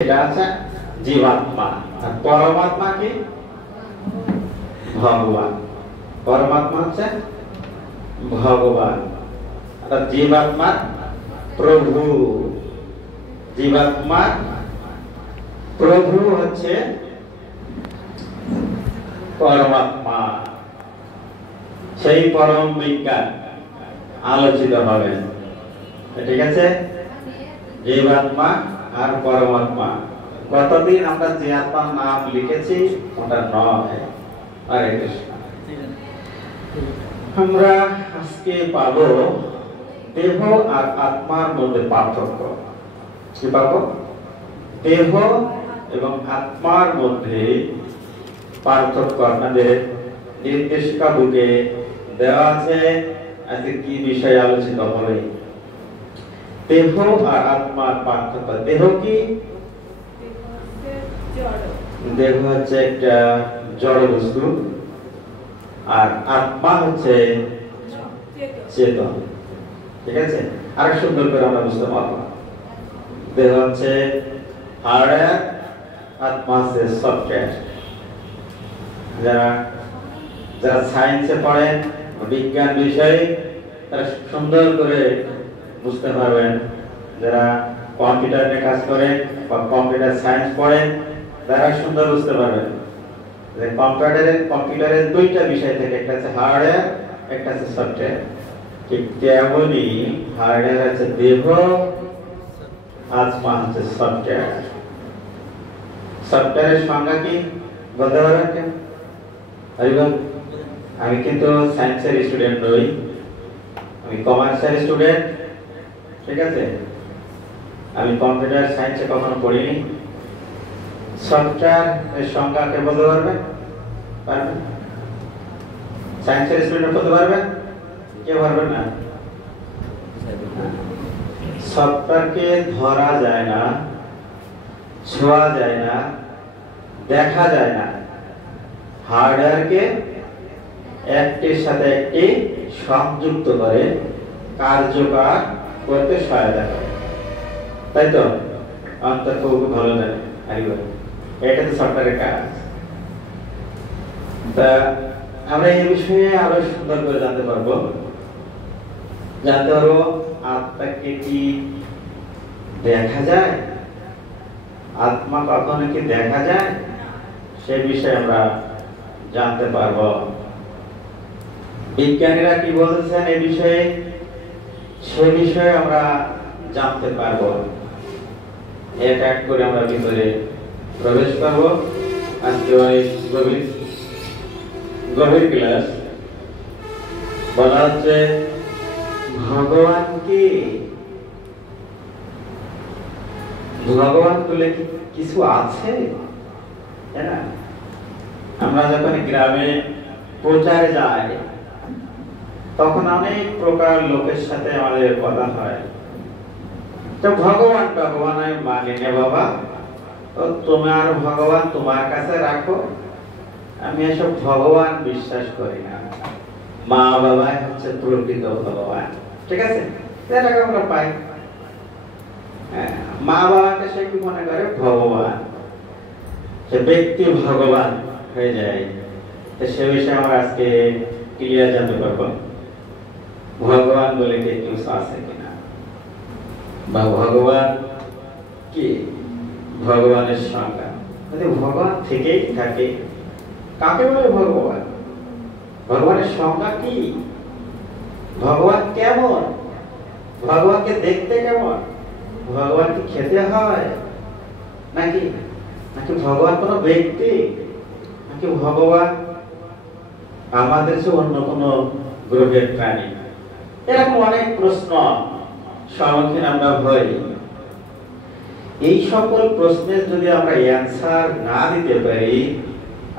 এটা আছে জীবাত্মা, আর পরমাত্মা কি? ভগবান। পরমাত্মা হচ্ছে ভগবান, আর জীবাত্মা প্রভু। জীবাত্মা প্রভু হচ্ছে পরমাত্মা। সেই পরম বিজ্ঞান আলোচিত হবে, ঠিক আছে? জীবাত্মা আর পরমাত্মা। গতদিন আমরা যে আত্মার নাম লিখেছি ওটা নয়। হরে কৃষ্ণ। আমরা আজকে পাবো দেহ আর আত্মার মধ্যে পার্থক্য। কি পাবো? দেহ এবং আত্মার মধ্যে পার্থক্য আপনাদের নির্দেশিকা বুকে দেওয়া আছে। আজকে কি বিষয় আলোচিত হবে? দেহ আর আত্মার পার্থক্য। দেহ কি? দেহ হচ্ছে একটা জড় বস্তু, আর আত্মা হচ্ছে চেতন। ঠিক আছে? আর সুন্দর করে আমরা বুঝতে পারবো। দেহ হচ্ছে হার্ডওয়্যার, আত্মা হচ্ছে সফটওয়্যার। যারা যারা সায়েন্সে পড়েন, বিজ্ঞান বিষয়ে, তারা সুন্দর করে বুঝতে পারবেন। যারা কম্পিউটার নিয়ে কাজ করেন বা কম্পিউটার সায়েন্স পড়েন, তারা সুন্দর বুঝতে পারবেন যে কম্পিউটারের দুইটা বিষয় থেকে, একটা হচ্ছে হার্ডওয়্যার, একটা হচ্ছে সফটওয়্যার। ঠিক তেমনই হার্ডওয়্যার হচ্ছে দেহ, আত্মা হচ্ছে সফটওয়্যার। সফটওয়্যারের সংজ্ঞা কি বলতে পারবেন কেন? আমি কিন্তু সায়েন্সের স্টুডেন্ট নই, আমি কমার্সের স্টুডেন্ট। ঠিক আছে? আমি কম্পিউটার সায়েন্সে কখনো পড়িনি। সফটওয়্যার এর সংজ্ঞা কে বলতে পারবেন? পারবেন? সায়েন্সের স্টুডেন্ট বলতে পারবেন? কে পারবেন না? সফটওয়্যারকে ধরা যায় না, ছোঁয়া যায় না, দেখা যায় না। হার্ডওয়্যারকে একটির সাথে একটি সংযুক্ত করে কার্যকর করতে সহায়তা করে, তাই তো? অন্তর খুব ভালো জানে। এটা তো সফটওয়্যারের কাজ। তা আমরা এই বিষয়ে আরো সুন্দর করে জানতে পারবো। আত্মাকে কি দেখা যায়? আত্মা কখনো কি দেখা যায়? সে বিষয়ে আমরা জানতে পারবো। বিজ্ঞানীরা কি বলছেন এই বিষয়ে, সে বিষয়ে আমরা জানতে পারবো। এক এক করে আমরা ভিতরে প্রবেশ করবো। আজকে অনেক গভীর ক্লাস। বলা হচ্ছে ভগবান কি? ভগবান বলে কিছু আছে? তাই না? আমরা যখন গ্রামে প্রচারে যাই, তখন অনেক প্রকার লোকের সাথে আমাদের কথা হয়। তো ভগবান ভগবান আমি মানি না বাবা, তো তোমার ভগবান তোমার কাছে রাখো, আমি এসব ভগবান বিশ্বাস করি না। মা বাবাই হচ্ছে প্রকৃত ভগবান। ঠিক আছে? এটাকে আমরা পাই। মা বাবাকে সে কি মনে করে? ভগবান। সে ব্যক্তি ভগবান হয়ে যায়। তো সে বিষয়ে আমরা আজকে ক্লিয়ার জানতে পারবো। ভগবান বলে কিছু আছে কিনা, বা ভগবান কি, ভগবানের সংজ্ঞা। ভগবান থেকেই থাকে, কাকে বলে ভগবান? ভগবানের সংজ্ঞা কি? ভগবান কেমন? ভগবানকে দেখতে কেমন? ভগবানকে খেতে হয় নাকি? নাকি ভগবান কোনো ব্যক্তি? নাকি ভগবান আমাদের চেয়ে অন্য কোনো গ্রহের প্রাণী? এরকম অনেক প্রশ্ন সম্মুখীন আমরা হই। এই সকল প্রশ্নের যদি আমরা অ্যান্সার না দিতে পারি,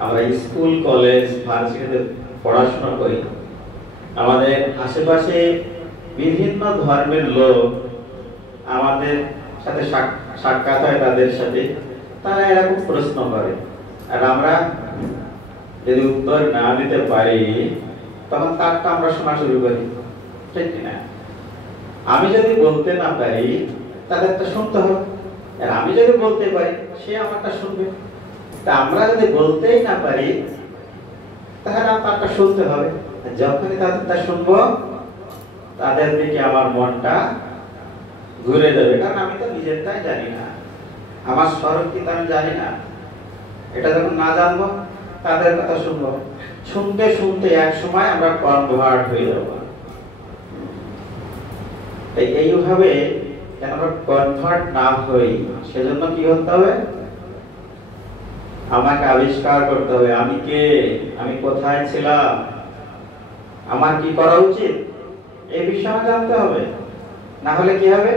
আমরা স্কুল, কলেজ, ভার্সিটিতে পড়াশোনা করি, আমাদের আশেপাশে বিভিন্ন ধর্মের লোক আমাদের সাথে সাক্ষাৎ হয়, তাদের সাথে তারা এরকম প্রশ্ন করে, আর আমরা যদি উত্তর না দিতে পারি, তখন তারটা আমরা শোনা শুরু করি। ঠিক না? আমি যদি বলতে না পারি, তাদেরটা শুনতে হবে। আর আমি যদি বলতে পারি সে আমারটা শুনবে। তা আমরা যদি বলতেই না পারি তাহলে আমারটা শুনতে হবে। যখনই তাদেরটা শুনবো তাদের দিকে আমার মনটা ঘুরে যাবে, কারণ আমি তো নিজেরটাই জানি না, আমার স্বরূপ কি আমি জানি না। এটা যখন না জানবো তাদের কথা শুনবো, শুনতে শুনতে এক সময় আমরা কনভার্ট হয়ে যাব। এইভাবে যেন আমরা কনভার্ট না হই, সেজন্য কি হতে হবে? আমাকে আবিষ্কার করতে হবে, আমি কে, আমি কোথায় ছিলাম, আমার কি করা উচিত, এই বিষয়ে জানতে হবে। না হলে কি হবে?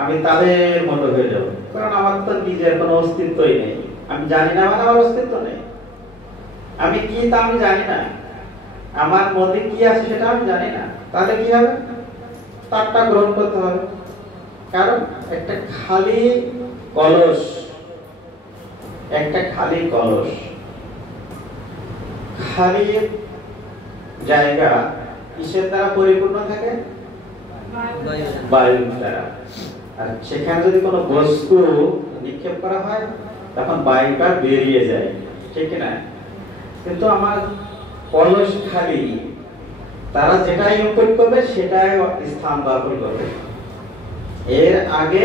আমি তাদের মতো হয়ে যাব, কারণ আমার তো নিজের কোনো অস্তিত্বই নেই। আমি জানি না মানে আমার অস্তিত্ব নেই। আমি কি তা আমি জানি না, আমার মধ্যে কি আছে সেটা আমি জানি না। তাহলে কি হবে? তারটা গ্রহণ করতে হবে। কারণ একটা খালি কলস, একটা খালি কলস, খালি জায়গা কিসের দ্বারা পরিপূর্ণ থাকে? বায়ুর দ্বারা। আর সেখানে যদি কোনো বস্তু নিক্ষেপ করা হয় তখন বায়ুটা বেরিয়ে যায়, ঠিক না? কিন্তু আমার কলস খালি, তারা যেটাই ইনপুট করবে সেটাই স্থান দখল করবে। এর আগে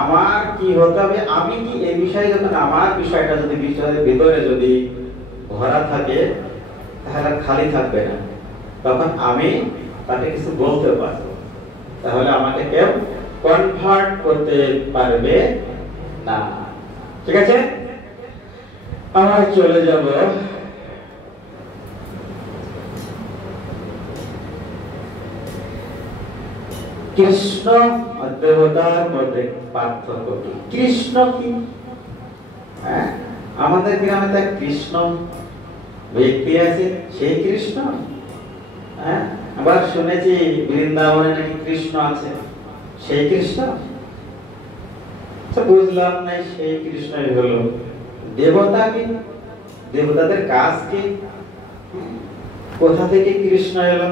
আমার কি হতে হবে, আমি কি, এই বিষয়ে যখন আমার বিষয়টা যদি বিষয়ের ভিতরে যদি ভরা থাকে তাহলে খালি থাকবে না, তখন আমি তাকে কিছু বলতে পারবো। তাহলে আমাকে কেউ কনভার্ট করতে পারবে না। ঠিক আছে, আমরা চলে যাব কৃষ্ণ আর দেবতার মধ্যে পার্থক্য কি। কৃষ্ণ কি? হ্যাঁ, আমাদের গ্রামে তো কৃষ্ণ ব্যক্তি আছে, সেই কৃষ্ণ। হ্যাঁ, আবার শুনেছি বৃন্দাবনে নাকি কৃষ্ণ আছে, সেই কৃষ্ণ। বুঝলাম না সেই কৃষ্ণই হলো। দেবতা কি? দেবতাদের কাজ কি? কোথা থেকে কৃষ্ণ এলো?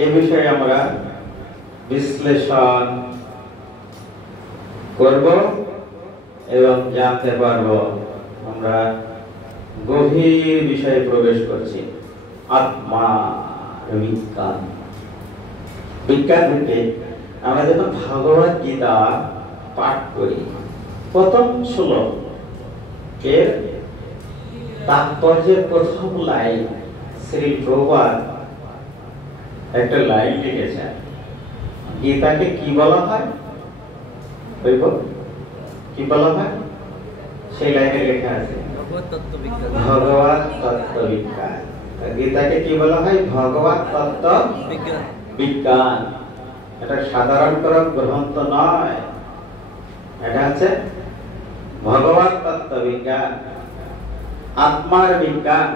এই বিষয়ে আমরা বিশ্লেষণ করব এবং জানতে পারব। আমরা গভীর বিষয়ে প্রবেশ করছি, আত্মা বিজ্ঞান। বিজ্ঞান থেকে আমরা যখন ভগবত গীতা পাঠ করি, প্রথম শ্লোক এর তাৎপর্যের প্রথম লাইন শ্রী প্রভুপাদ একটা লাইন লিখেছেন। গীতাকে কি বলা হয়? কি বলা হয়? সেই লাইনে লেখা আছে ভগবত তত্ত্ব বিজ্ঞান। গীতাকে কি বলা হয়? ভগবত তত্ত্ব বিজ্ঞান। এটা সাধারণ কোনো গ্রন্থ নয়, এটা হচ্ছে ভগবত তত্ত্ব বিজ্ঞান, আত্মার বিজ্ঞান।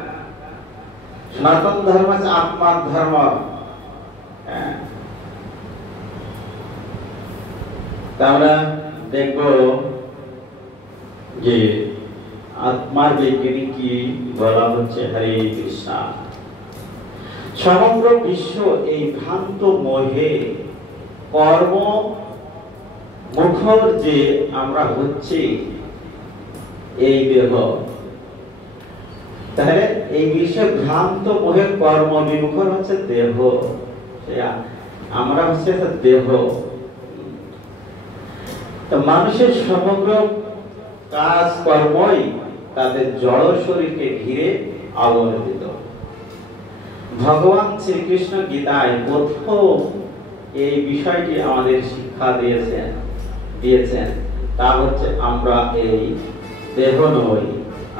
সনাতন ধর্ম হচ্ছে আত্মার ধর্ম। আমরা দেখব যে আত্মার বিজ্ঞানী কি বলা হচ্ছে। হরে কৃষ্ণ। সমগ্র বিশ্ব এই ভ্রান্ত মোহে কর্ম মুখর যে আমরা হচ্ছি, এই দেহ, তাহলে এই বিশ্বে ভ্রান্ত মোহে কর্ম বিমুখর হচ্ছে দেহ। আমরা হচ্ছে দেহ। তো মানুষের সমগ্র কাজ কর্মই তাদের জড় শরীরকে ঘিরে আবর্তিত। ভগবান শ্রীকৃষ্ণ গীতায় প্রথম এই বিষয়টি আমাদের শিক্ষা দিয়েছেন, তা হচ্ছে আমরা এই দেহ নই,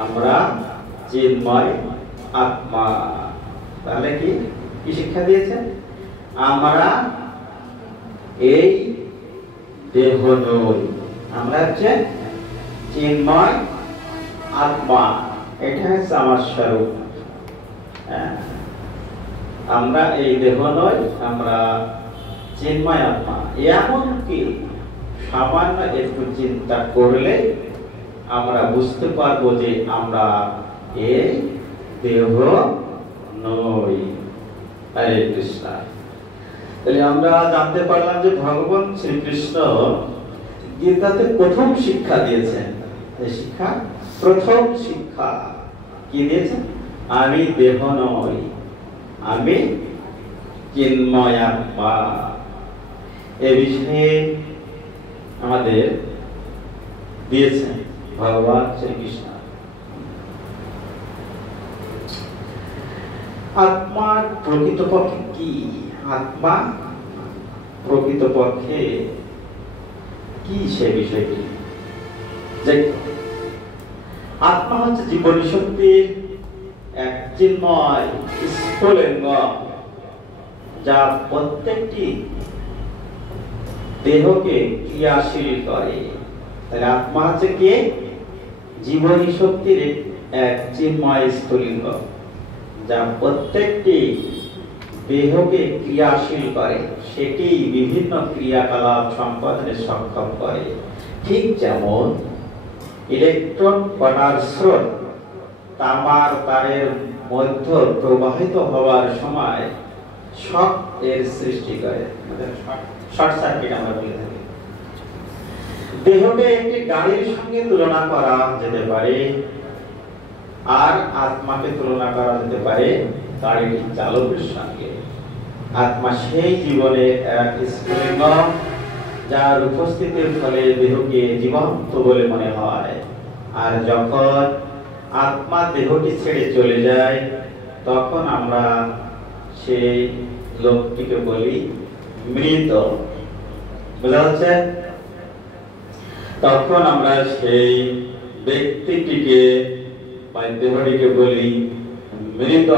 আমরা চিন্ময় আত্মা। তাহলে কি কি শিক্ষা দিয়েছেন? আমরা এই দেহ নই, আমরা হচ্ছে চিন্ময় আত্মা। এটা হচ্ছে আমার স্বরূপ। আমরা এই দেহ নই, আমরা চিন্ময় আত্মা। এমনকি সামান্য একটু চিন্তা করলে আমরা বুঝতে পারবো যে আমরা এই দেহ নই। হরে কৃষ্ণ। তাহলে আমরা জানতে পারলাম যে ভগবান শ্রীকৃষ্ণ গীতাতে প্রথম শিক্ষা দিয়েছেন। এই শিক্ষা, প্রথম শিক্ষা কি দিয়েছেন? আমি দেহ নই, আমি চিন্ময় আত্মা। এ বিষয়ে আমাদের দিয়েছেন ভগবান শ্রীকৃষ্ণ। আত্মার প্রকৃতপক্ষে কি? আত্মা প্রকৃতপক্ষে কি সে বিষয়টি? আত্মা হচ্ছে জীবনী শক্তির এক চিন্ময় স্ফুলিঙ্গ, যা প্রত্যেকটি দেহকে ক্রিয়াশীল করে। তাহলে আত্মা হচ্ছে কে? জীবনী শক্তির এক চিন্ময় স্ফুলিঙ্গ, যা প্রত্যেকটি দেহকে ক্রিয়াশীল করে, সেটি বিভিন্ন ক্রিয়াকলাপ সম্পাদনে সক্ষম করে। ঠিক যেমন ইলেকট্রন কণার স্রোত তামার তারের মধ্য প্রবাহিত হওয়ার সময় শক এর সৃষ্টি করে, শর্ট সার্কিট আমরা বলে থাকি। দেহকে একটি গাড়ির সঙ্গে তুলনা করা যেতে পারে, আর আত্মাকে তুলনা করা যেতে পারে গাড়ির চালকের সঙ্গে। আত্মা সেই জীবনের এক স্ফুলিঙ্গ, যার উপস্থিতির ফলে দেহকে জীবন্ত বলে মনে হয়। আর যখন আত্মা দেহটি ছেড়ে চলে যায়, তখন আমরা সেই লোকটিকে বলি মৃত। বোঝা যাচ্ছে? তখন আমরা সেই ব্যক্তিটিকে বা দেহটিকে বলি মৃত।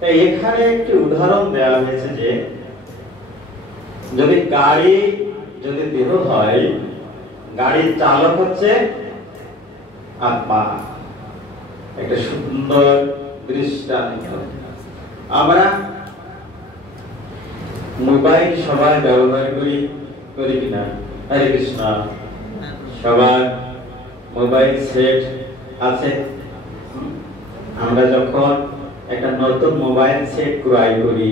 তাই এখানে একটি উদাহরণ দেওয়া হয়েছে যে যদি গাড়ি যদি দেহ হয়, গাড়ির চালক হচ্ছে আত্মা। একটা সুন্দর দৃষ্টান্ত। আমরা মোবাইল সবাই ব্যবহার করি কিনা? হরে কৃষ্ণ। সবার মোবাইল সেট আছে। আমরা যখন একটা নতুন মোবাইল সেট ক্রয় করি,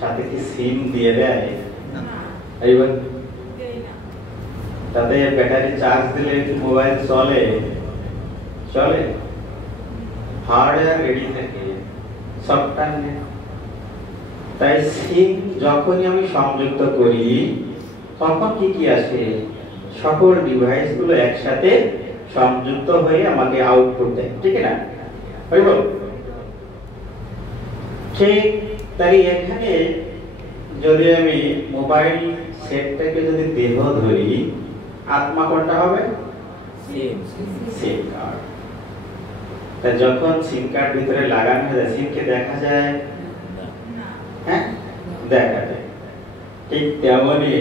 সাথে কি সিম দিয়ে দেয়? তাতে ব্যাটারি চার্জ দিলে মোবাইল চলে? হার্ডওয়্যার রেডি থাকে, সফটওয়্যার নেই। তাই সিম যখনই আমি সংযুক্ত করি, তখন কি আসে? সকল ডিভাইস গুলো একসাথে সংযুক্ত হয়ে আমাকে আউটপুট দেয়, ঠিক না? ঠিক তাই এখানে যদি আমি মোবাইল সেটটাকে যদি দেহ ধরি, আত্মা কোনটা হবে? সিম কার্ড। তাই যখন সিম কার্ড ভিতরে লাগানো হয়, সিমকে দেখা যায়? হ্যাঁ, দেখা যায়। ঠিক তেমনই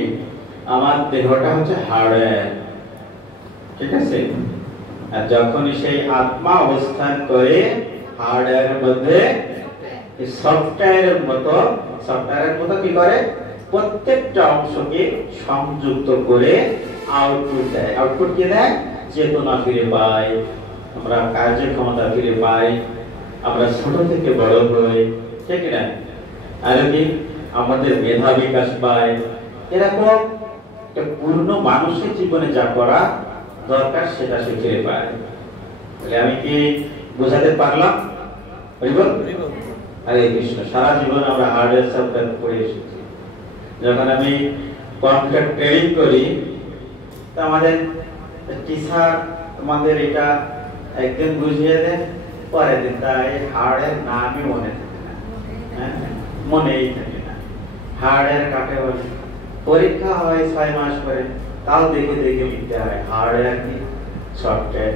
আমার দেহটা হচ্ছে হার্ডওয়্যার, ঠিক আছে? আর যখনই সেই আত্মা অবস্থান করে হার্ডওয়্যারের মধ্যে, সফটওয়্যারের মতো কি করে? প্রত্যেকটা অংশকে সংযুক্ত করে আউটপুট দেয়। আউটপুট কি দেয়? চেতনা ফিরে পাই, আমরা কার্যক্ষমতা ফিরে পাই, আমরা ছোট থেকে বড় হই, ঠিক না? আর কি আমাদের মেধা বিকাশ পায়। এরকম একটা পূর্ণ মানুষের জীবনে যা করা দরকার সেটা সে ফিরে পায়। তাহলে আমি কি বোঝাতে পারলাম? হরে কৃষ্ণ। সারা জীবন আমরা হার্ডওয়্যার সফটওয়্যার পড়ে এসেছি। যখন আমি কম্পিউটার ট্রেনিং করি, তো আমাদের টিচার আমাদের এটা একদিন বুঝিয়ে দেন, পরের দিন তাই হার্ডওয়্যার নামই মনে থাকে না, মনেই থাকে না। হার্ডওয়্যার কাকে বলে? পরীক্ষা হয় 6 মাস পরে, তাও দেখে লিখতে হয় হার্ডওয়্যার কি সফটওয়্যার।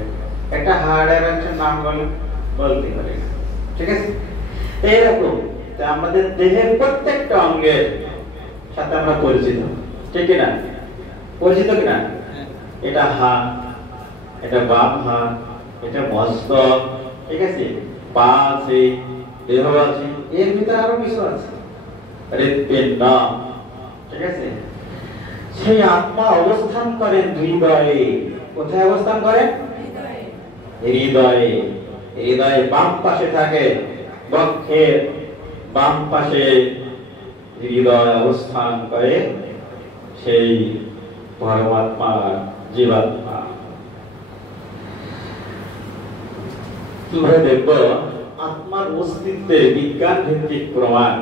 একটা হার্ডওয়্যার একটা নাম বলতে পারি না, ঠিক আছে? এইরকম আমাদের দেহের প্রত্যেকটা অঙ্গের সাথে আমরা পরিচিত, ঠিক না? পরিচিত কিনা? এটা হাত, এটা বাম হাত, এটা মস্তক, ঠিক আছে? পা আছে, দেহ আছে, এর ভিতরে আরো কিছু আছে, হৃৎপিণ্ড, ঠিক আছে? সেই আত্মা অবস্থান করে হৃদয়ে। কোথায় অবস্থান করে? হৃদয়ে। হৃদয়ে বাম পাশে থাকে, বক্ষের বাম পাশে হৃদয় অবস্থান করে। সেই পরমাত্মার জীবাত্মা। আমরা দেখব আত্মার অস্তিত্বের বিজ্ঞান ভিত্তিক প্রমাণ।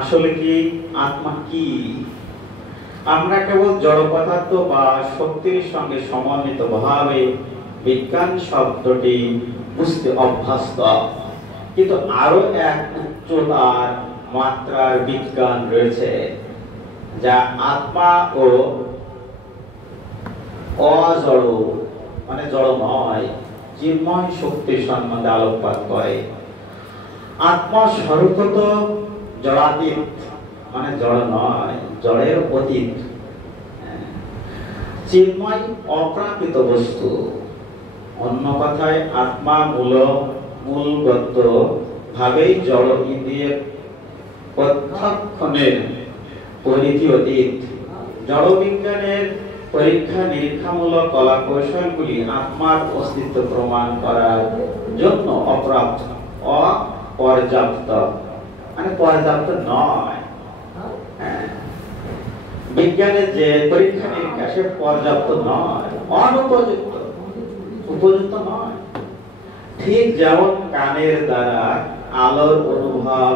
আসলে কি আত্মা কি? আমরা কেবল জড় পদার্থ বা শক্তির সঙ্গে সমন্বিত ভাবে বিজ্ঞান শব্দটি বুঝতে অভ্যস্ত, কিন্তু আরো এক উচ্চতার মাত্রার বিজ্ঞান রয়েছে যা আত্মা ও অজড় মানে জড় নয় চিন্ময় শক্তির সম্বন্ধে আলোকপাত করে। আত্মা স্বরূপত জড়াতীত মানে জড় নয়, জড়ের অতীত, চিন্ময় অপ্রাকৃত বস্তু। অন্য কথায় আত্মা মূলগত ভাবেই জড় ইন্দ্রিয়ের প্রত্যক্ষণের পরিধি অতীত। জড় বিজ্ঞানের পরীক্ষা নিরীক্ষামূলক কলা কৌশলগুলি আত্মার অস্তিত্ব প্রমাণ করার জন্য অপর্যাপ্ত মানে পর্যাপ্ত নয়। বিজ্ঞানের যে পরীক্ষা নিরীক্ষা সে পর্যাপ্ত নয়, অনুপযুক্ত, উপযুক্ত নয়। ঠিক যেমন কানের দ্বারা আলোর অনুভব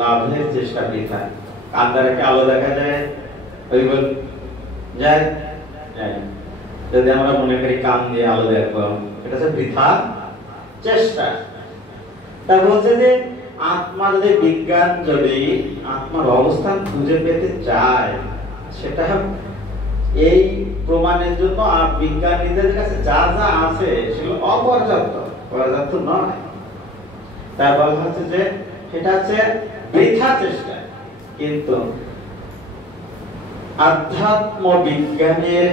লাভের চেষ্টা বৃথা। কান দ্বারা কি আলো দেখা যায়? যায়? যদি আমরা মনে করি কান দিয়ে আলো দেখবো, এটা হচ্ছে বৃথা চেষ্টা। তা বলছে যে আত্মা যদি বিজ্ঞান যদি আত্মার অবস্থান খুঁজে পেতে চায়, সেটা এই প্রমাণের জন্য বিজ্ঞানীদের কাছে যা যা আছে সেগুলো অপর্যাপ্ত, পর্যাপ্ত নয়। তার বলা হচ্ছে যে সেটা হচ্ছে বৃথা চেষ্টা। কিন্তু আধ্যাত্ম বিজ্ঞানের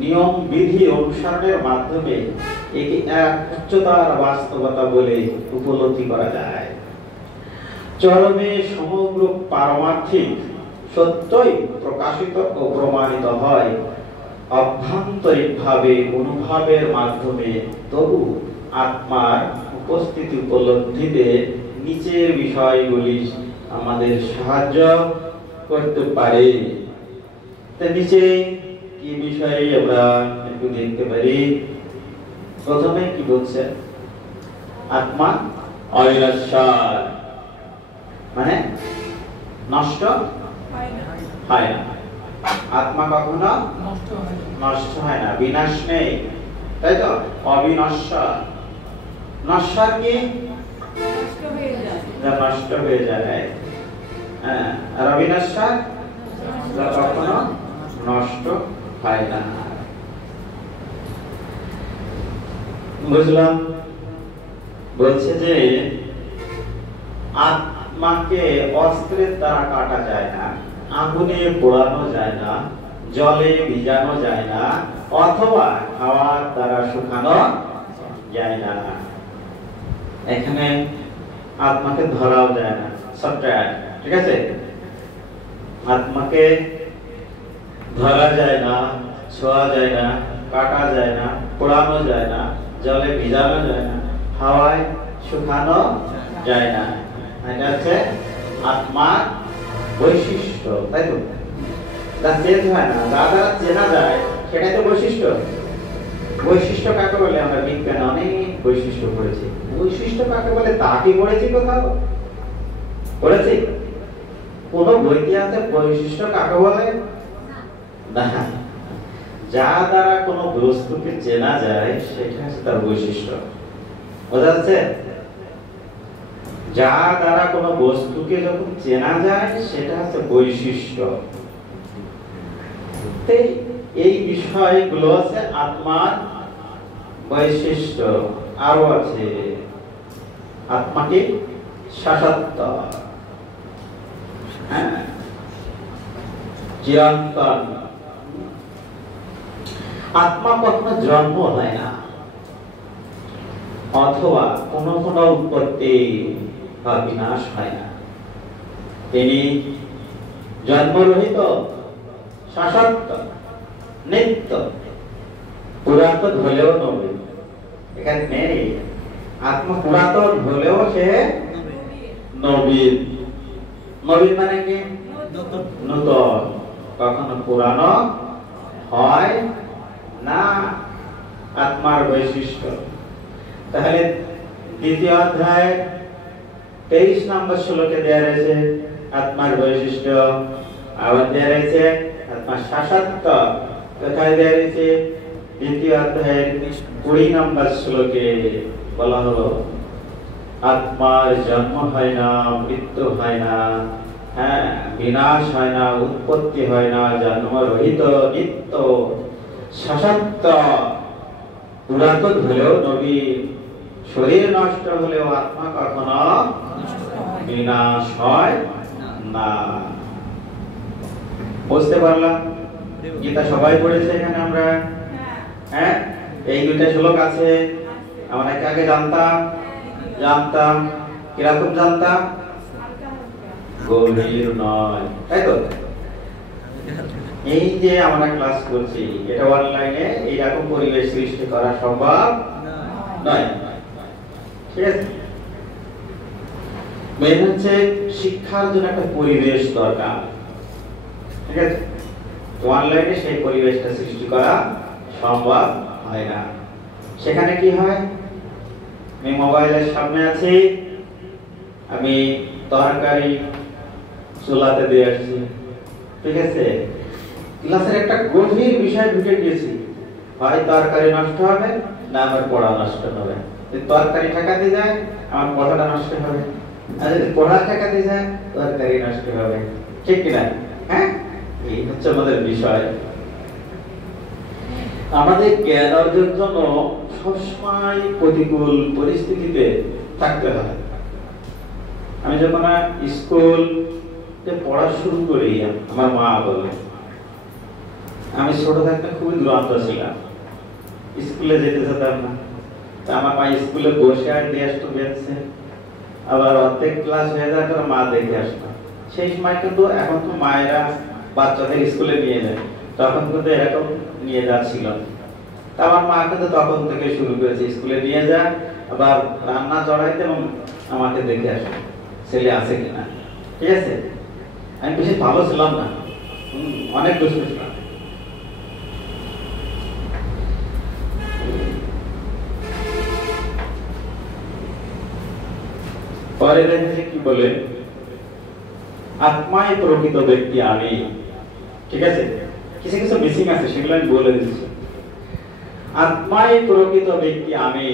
নিয়ম বিধি অনুসরণের মাধ্যমে একে এক উচ্চতার বাস্তবতা বলে উপলব্ধি করা যায়। চরমে সমগ্র পারমার্থিক সত্যই প্রকাশিত ও প্রমাণিত হয় অভ্যন্তরিকভাবে অনুভবের মাধ্যমে। তবু আত্মার উপস্থিতি উপলব্ধিতে নিচের বিষয়গুলি আমাদের সাহায্য করতে পারে। নিচে কি বিষয়ে আমরা একটু দেখতে পারি। প্রথমে কি বলছে? আত্মা অবিনশ্বর মানে নষ্ট হয় না। আত্মা কখনো নষ্ট হয় না, বিনাশ নেই, তাই তো? অবিনশ্বর। নশ্বর কি? নষ্ট হয়ে যায়। হ্যাঁ, আর অবিনশ্বর কখনো নষ্ট হয় না। বুঝলাম? বলছে যে আত্মাকে অস্ত্রের দ্বারা কাটা যায় না, আগুনে পোড়ানো যায় না, জলে ভিজানো যায় না, অথবা হাওয়ার দ্বারা শুকানো যায় না। এখানে আত্মাকে ধরাও যায় না, সফটওয়্যার, ঠিক আছে? আত্মাকে ধরা যায় না, ছোঁয়া যায় না, কাটা যায় না, পোড়ানো যায় না, জলে ভিজানো যায় না, হাওয়ায় শুকানো যায় না। এটা হচ্ছে আত্মার বৈশিষ্ট্য, তাই তো? যা চেঞ্জ হয় না, যা দ্বারা চেনা যায় সেটাই তো বৈশিষ্ট্য। বৈশিষ্ট্য কাকে বলে? আমরা বিজ্ঞানে অনেক বৈশিষ্ট্য পড়েছি। বৈশিষ্ট্য কাকে বলে তা কি পড়েছি? কোথাও পড়েছি? কোন বইতে আছে বৈশিষ্ট্য কাকে বলে? না। যা দ্বারা কোনো বস্তুকে চেনা যায় সেটা হচ্ছে তার বৈশিষ্ট্য। বোঝা যাচ্ছে? যা দ্বারা কোনো বস্তুকে যখন চেনা যায় সেটা হচ্ছে বৈশিষ্ট্য। এই বিষয়গুলো আছে আত্মার বৈশিষ্ট্য। আরো আছে আত্মাকে শাশ্বত, চিরন্তন। আত্মা কখনো জন্ম হয় না, অথবা কোনো কোনো উৎপত্তি বা বিনাশ হয় না। তিনি জন্মরহিত, শাশ্বত, নিত্য, পুরাতন হলেও নবীন। এখানে নেই আত্মা পুরাতন হলেও সে নবীন। নবীন মানে কি? নূতন। কখনো পুরানো হয় না। আত্মার বৈশিষ্ট্য। তাহলে দ্বিতীয় অধ্যায় 23 নম্বর শ্লোকে দেয়া রয়েছে আত্মার বৈশিষ্ট্য। আবার দেয়া রয়েছে আত্মার শাশ্বত। কোথায় দেয়া রয়েছে? দ্বিতীয় অধ্যায়ের 20 নম্বর শ্লোকে বলা হলো আত্মার জন্ম হয় না, মৃত্যু হয় না, হ্যাঁ, বিনাশ হয় না, উৎপত্তি হয় না, জন্মরহিত, নিত্য, শাশ্বত। পুরাতন হলেও নবী, শরীর নষ্ট হলেও আত্মা কখনো বিনাশ হয় না। বুঝতে পারলাম? গীতা সবাই পড়েছে এখানে আমরা? হ্যাঁ, এই দুইটা শ্লোক আছে। আমরা আগে জানতাম কিরকম জানতাম? গভীর নয়, তাই তো? এই যে আমরা ক্লাস করছি, এটা অনলাইনে এইরকম পরিবেশ সৃষ্টি করা সম্ভব নয়। ঠিক আছে? মেন হচ্ছে শিক্ষার জন্য একটা পরিবেশ দরকার। ঠিক আছে? তো অনলাইনে সেই পরিবেশটা সৃষ্টি করা সম্ভব হয় না। সেখানে কি হয়? আমি মোবাইলের সামনে আছি, আমি তরকারি চুলাতে দিয়ে আসছি, ঠিক আছে? ক্লাসের একটা গভীর বিষয় ঢুকে গিয়েছি, হয় তরকারি নষ্ট হবে না আমার পড়া নষ্ট হবে। যদি তরকারি ঠেকাতে যায় আমার পড়াটা নষ্ট হবে, আর যদি পড়া ঠেকাতে যায় তরকারি নষ্ট হবে। ঠিক কিনা? হ্যাঁ, এই হচ্ছে আমাদের বিষয়। আমাদের জ্ঞান অর্জনের জন্য সবসময় প্রতিকূল পরিস্থিতিতে থাকতে হয়। আমি যখন স্কুলে পড়া শুরু করি, আমার মা বলে, আমি ছোট থাকতে খুবই দুরন্ত ছিলাম, স্কুলে যেতে যেতাম না। আমার মা স্কুলে বসে আর দিয়ে আসতো বেঞ্চে, আবার অর্ধেক ক্লাস হয়ে যাওয়ার পর মা দেখে আসতো। সেই সময় কিন্তু, এখন তো মায়েরা বাচ্চাদের স্কুলে নিয়ে যায়, তখন কিন্তু এরকম নিয়ে যাচ্ছিল। তা আমার মা কিন্তু তখন থেকে শুরু করেছে স্কুলে নিয়ে যা, আবার রান্না চড়াইতে এবং আমাকে দেখে আসে ছেলে আছে কিনা। ঠিক আছে? আমি বেশি ভালো ছিলাম না, অনেক দুষ্ট ছিলাম। পরে দেখেছি কি বলে, আত্মাই প্রকৃত ব্যক্তি আমি। ঠিক আছে? কিছু কিছু মিসিং আছে, সেগুলো আমি বলে দিচ্ছি। আত্মাই প্রকৃত ব্যক্তি আমি।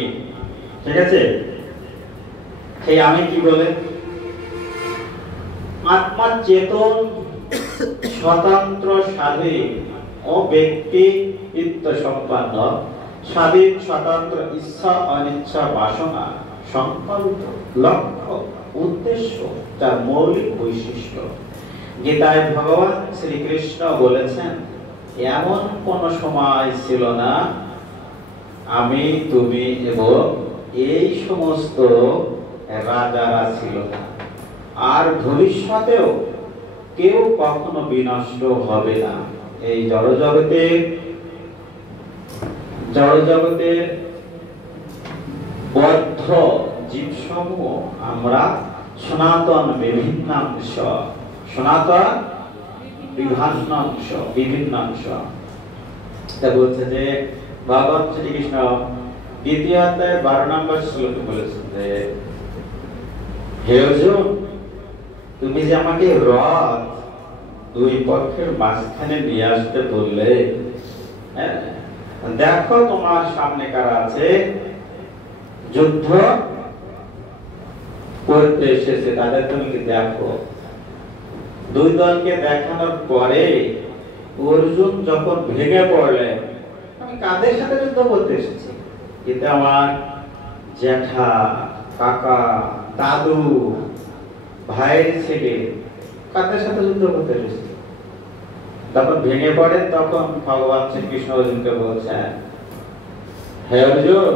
ঠিক আছে? সেই আমি কি বলে? আত্মা চেতন, স্বতন্ত্র, স্বাধীন ও ব্যক্তিত্ব সম্পন্ন, স্বাধীন, স্বতন্ত্র, ইচ্ছা অনিচ্ছা, বাসনা, সংকল্প, লক্ষ্য, উদ্দেশ্য তার মৌলিক বৈশিষ্ট্য। গীতায় ভগবান শ্রীকৃষ্ণ বলেছেন, এমন কোন সময় ছিল না আমি, তুমি এবং এই সমস্ত রাজারা ছিল না, আর ভবিষ্যতেও কেউ কখনো বিনষ্ট হবে না। এই জড়জগতের বদ্ধ জীবসমূহ আমরা সনাতন বিভিন্নাংশ, সনাতন বিভিন্নাংশ। তা বলছে যে ভগবান শ্রীকৃষ্ণ দ্বিতীয় অধ্যায় 12 নম্বর শ্লোকে বলেছেন যে, হে অর্জুন, তুমি যে আমাকে রথ দুই পক্ষের মাঝখানে নিয়ে আসতে বললে, দেখো তোমার সামনে কারা আছে, যুদ্ধ করতে এসেছে, তাদের তুমি দেখো। দুই দলকে দেখানোর পরে অর্জুন যখন ভেঙে পড়লেন, আমি কাদের সাথে যুদ্ধ করতে এসেছি? এতে আমার জ্যাঠা, কাকা, দাদু, ভাইয়ের ছেলে, কাদের সাথে যুদ্ধ করতে এসেছি? তখন ভেঙে পড়েন, তখন ভগবান শ্রীকৃষ্ণ অর্জুনকে বলছেন, হে অর্জুন,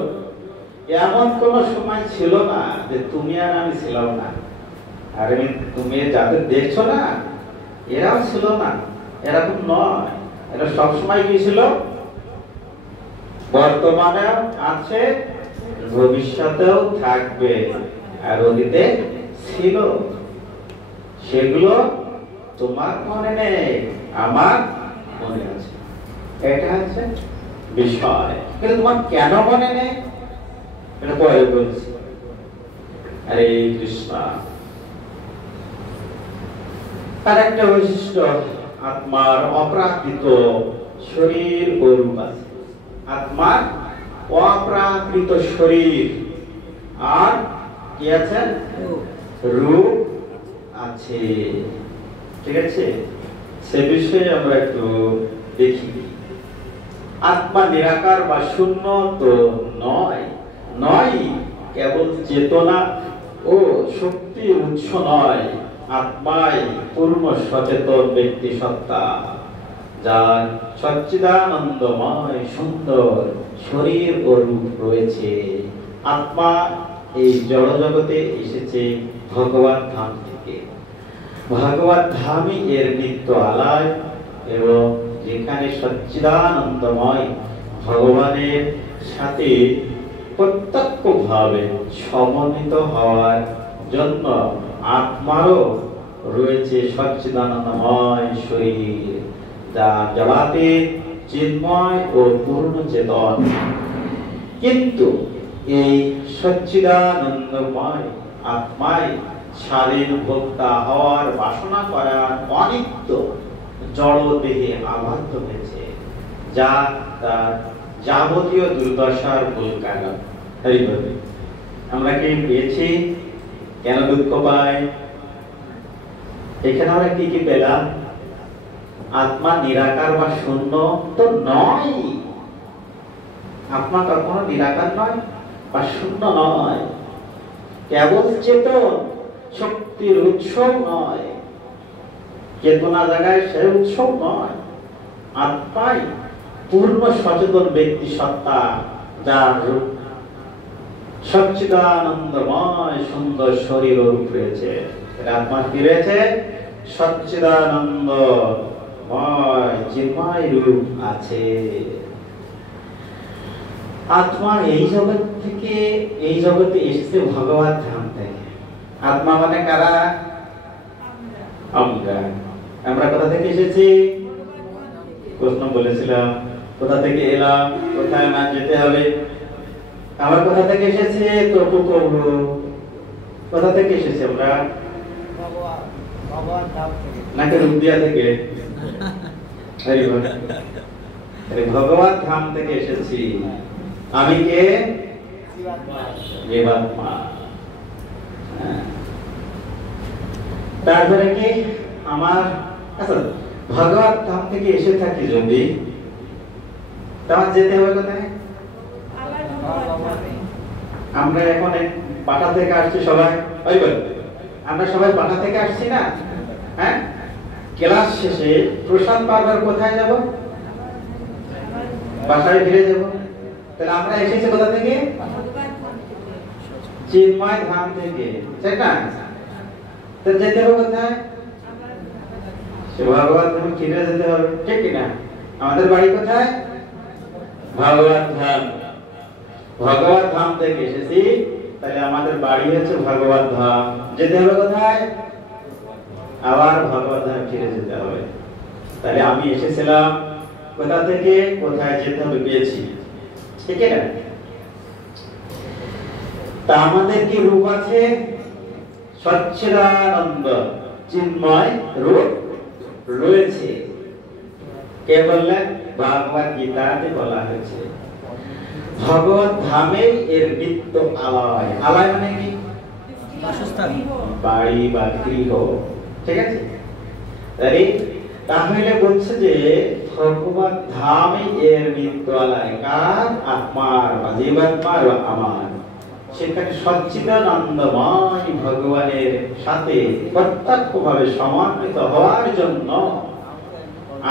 এমন কোন সময় ছিল না যে তুমি আর আমি ছিলাম না। আর তুমি যাদের দেখছো না, এরাও ছিল না, এরকম নয়। এরা সবসময় কি ছিল? বর্তমানে আছে, ভবিষ্যতেও থাকবে, আর অতীতে ছিল। সেগুলো তোমার মনে নেই, আমার মনে আছে। এটা হচ্ছে বিষয়, কিন্তু তোমার কেন মনে নেই এটা পরে বলছি। হরে কৃষ্ণ। তার একটা বৈশিষ্ট্য, আত্মার অপ্রাকৃত শরীর ও রূপ আছে। আত্মার অপ্রাকৃত শরীর আর কি আছে? রূপ আছে। ঠিক আছে, সে বিষয়ে আমরা একটু দেখি। আত্মা নিরাকার বা শূন্য তো নয়, কেবল চেতনা ও শক্তির উৎস নয়। আত্মাই পূর্ণ সচেতন ব্যক্তি সত্তা, যার সচ্চিদানন্দময় সুন্দর শরীর ও রূপ রয়েছে। আত্মা এই জড় জগতে এসেছে ভগবত ধাম থেকে। ভগবত ধামই এর নিত্য আলয়, এবং যেখানে সচ্চিদানন্দময় ভগবানের সাথে প্রত্যক্ষভাবে সমন্বিত হওয়ার জন্য আত্মারও রয়েছে সচ্চিদানন্দময় শরীর, যা জড়াতে চিন্ময় ও পূর্ণ চেতন। কিন্তু এই সচ্চিদানন্দময় আত্মায় স্বাধীন ভোক্তা হওয়ার বাসনা করার অনিত্য জড় দেহে আবদ্ধ হয়েছে, যা তার যাবতীয় দুর্দশার মূল কারণ। আমরা কি পেয়েছি? কেন দুঃখ পাই? এখানে আমরা কি কি পেলাম? আত্মা নিরাকার বা শূন্য তো নয়। আত্মা কখনো নিরাকার নয় বা শূন্য নয়, কেবল চেতন, শক্তির উৎসব নয়, চেতনা জায়গায় সে উৎসব নয়। আত্মাই পূর্ণ সচেতন ব্যক্তি সত্তা, যার রূপ সচ্চিদানন্দময় সুন্দর শরীর ও রূপ রয়েছে। আত্মার কি রয়েছে? সচ্চিদানন্দময় চিন্ময় রূপ আছে। আত্মা এই জগৎ থেকে, এই জগতে এসেছে ভগবত ধাম থেকে। আত্মা মানে কারা? আমরা। আমরা কোথা থেকে এসেছি? প্রশ্ন বলেছিলাম, কোথা থেকে এলাম, কোথায় না যেতে হবে। আমরা কোথা থেকে এসেছি? তপু প্রভু। কোথা থেকে এসেছি আমরা? নাকি রুদিয়া থেকে? ভগবত ধাম থেকে এসেছি। আমি কে? জীবাত্মা। তারপরে কি আমার, আচ্ছা ভগবত ধাম থেকে এসে থাকি যদি, তোমার যেতে হবে কোথায়? আমরা এখন পাটা থেকে আসছি সবাই, আমরা সবাই পাটা থেকে আসছি না? হ্যাঁ, ক্লাস শেষে প্রসাদ পাবার কোথায় যাব? বাসায় ফিরে যাব। তাহলে আমরা এসেছি কোথা থেকে? চিন্ময় ধাম থেকে, তাই না? তো যেতে হবে কোথায়? ভগবত ধাম ফিরে যেতে হবে, ঠিক কিনা? আমাদের বাড়ি কোথায়? ভগবত ধাম। ভগবত ধাম থেকে এসেছি, তাহলে আমাদের বাড়ি হচ্ছে ভগবত ধাম। যেতে হবে কোথায়? আবার ভগবত ধাম ফিরে যেতে হবে। তাহলে আমি এসেছিলাম কোথা থেকে, কোথায় যেতে হবে পেয়েছি, ঠিক না? তা আমাদের কি রূপ আছে? সচ্চিদানন্দ চিন্ময় রূপ রয়েছে। কে বললেন? ভগবত গীতাতে বলা হয়েছে। ভগবত ধামেই এর নিত্য আলয়। আলয় মানে কি? বাসস্থান, বাড়ি বা গৃহ, ঠিক আছে? তাহলে বলছে যে ভগবত ধামই এর নিত্য আলয়। কার? আত্মার বা জীবাত্মার বা আমার। সেখানে সচ্চিদানন্দময় ভগবানের সাথে প্রত্যক্ষভাবে সমন্বিত হওয়ার জন্য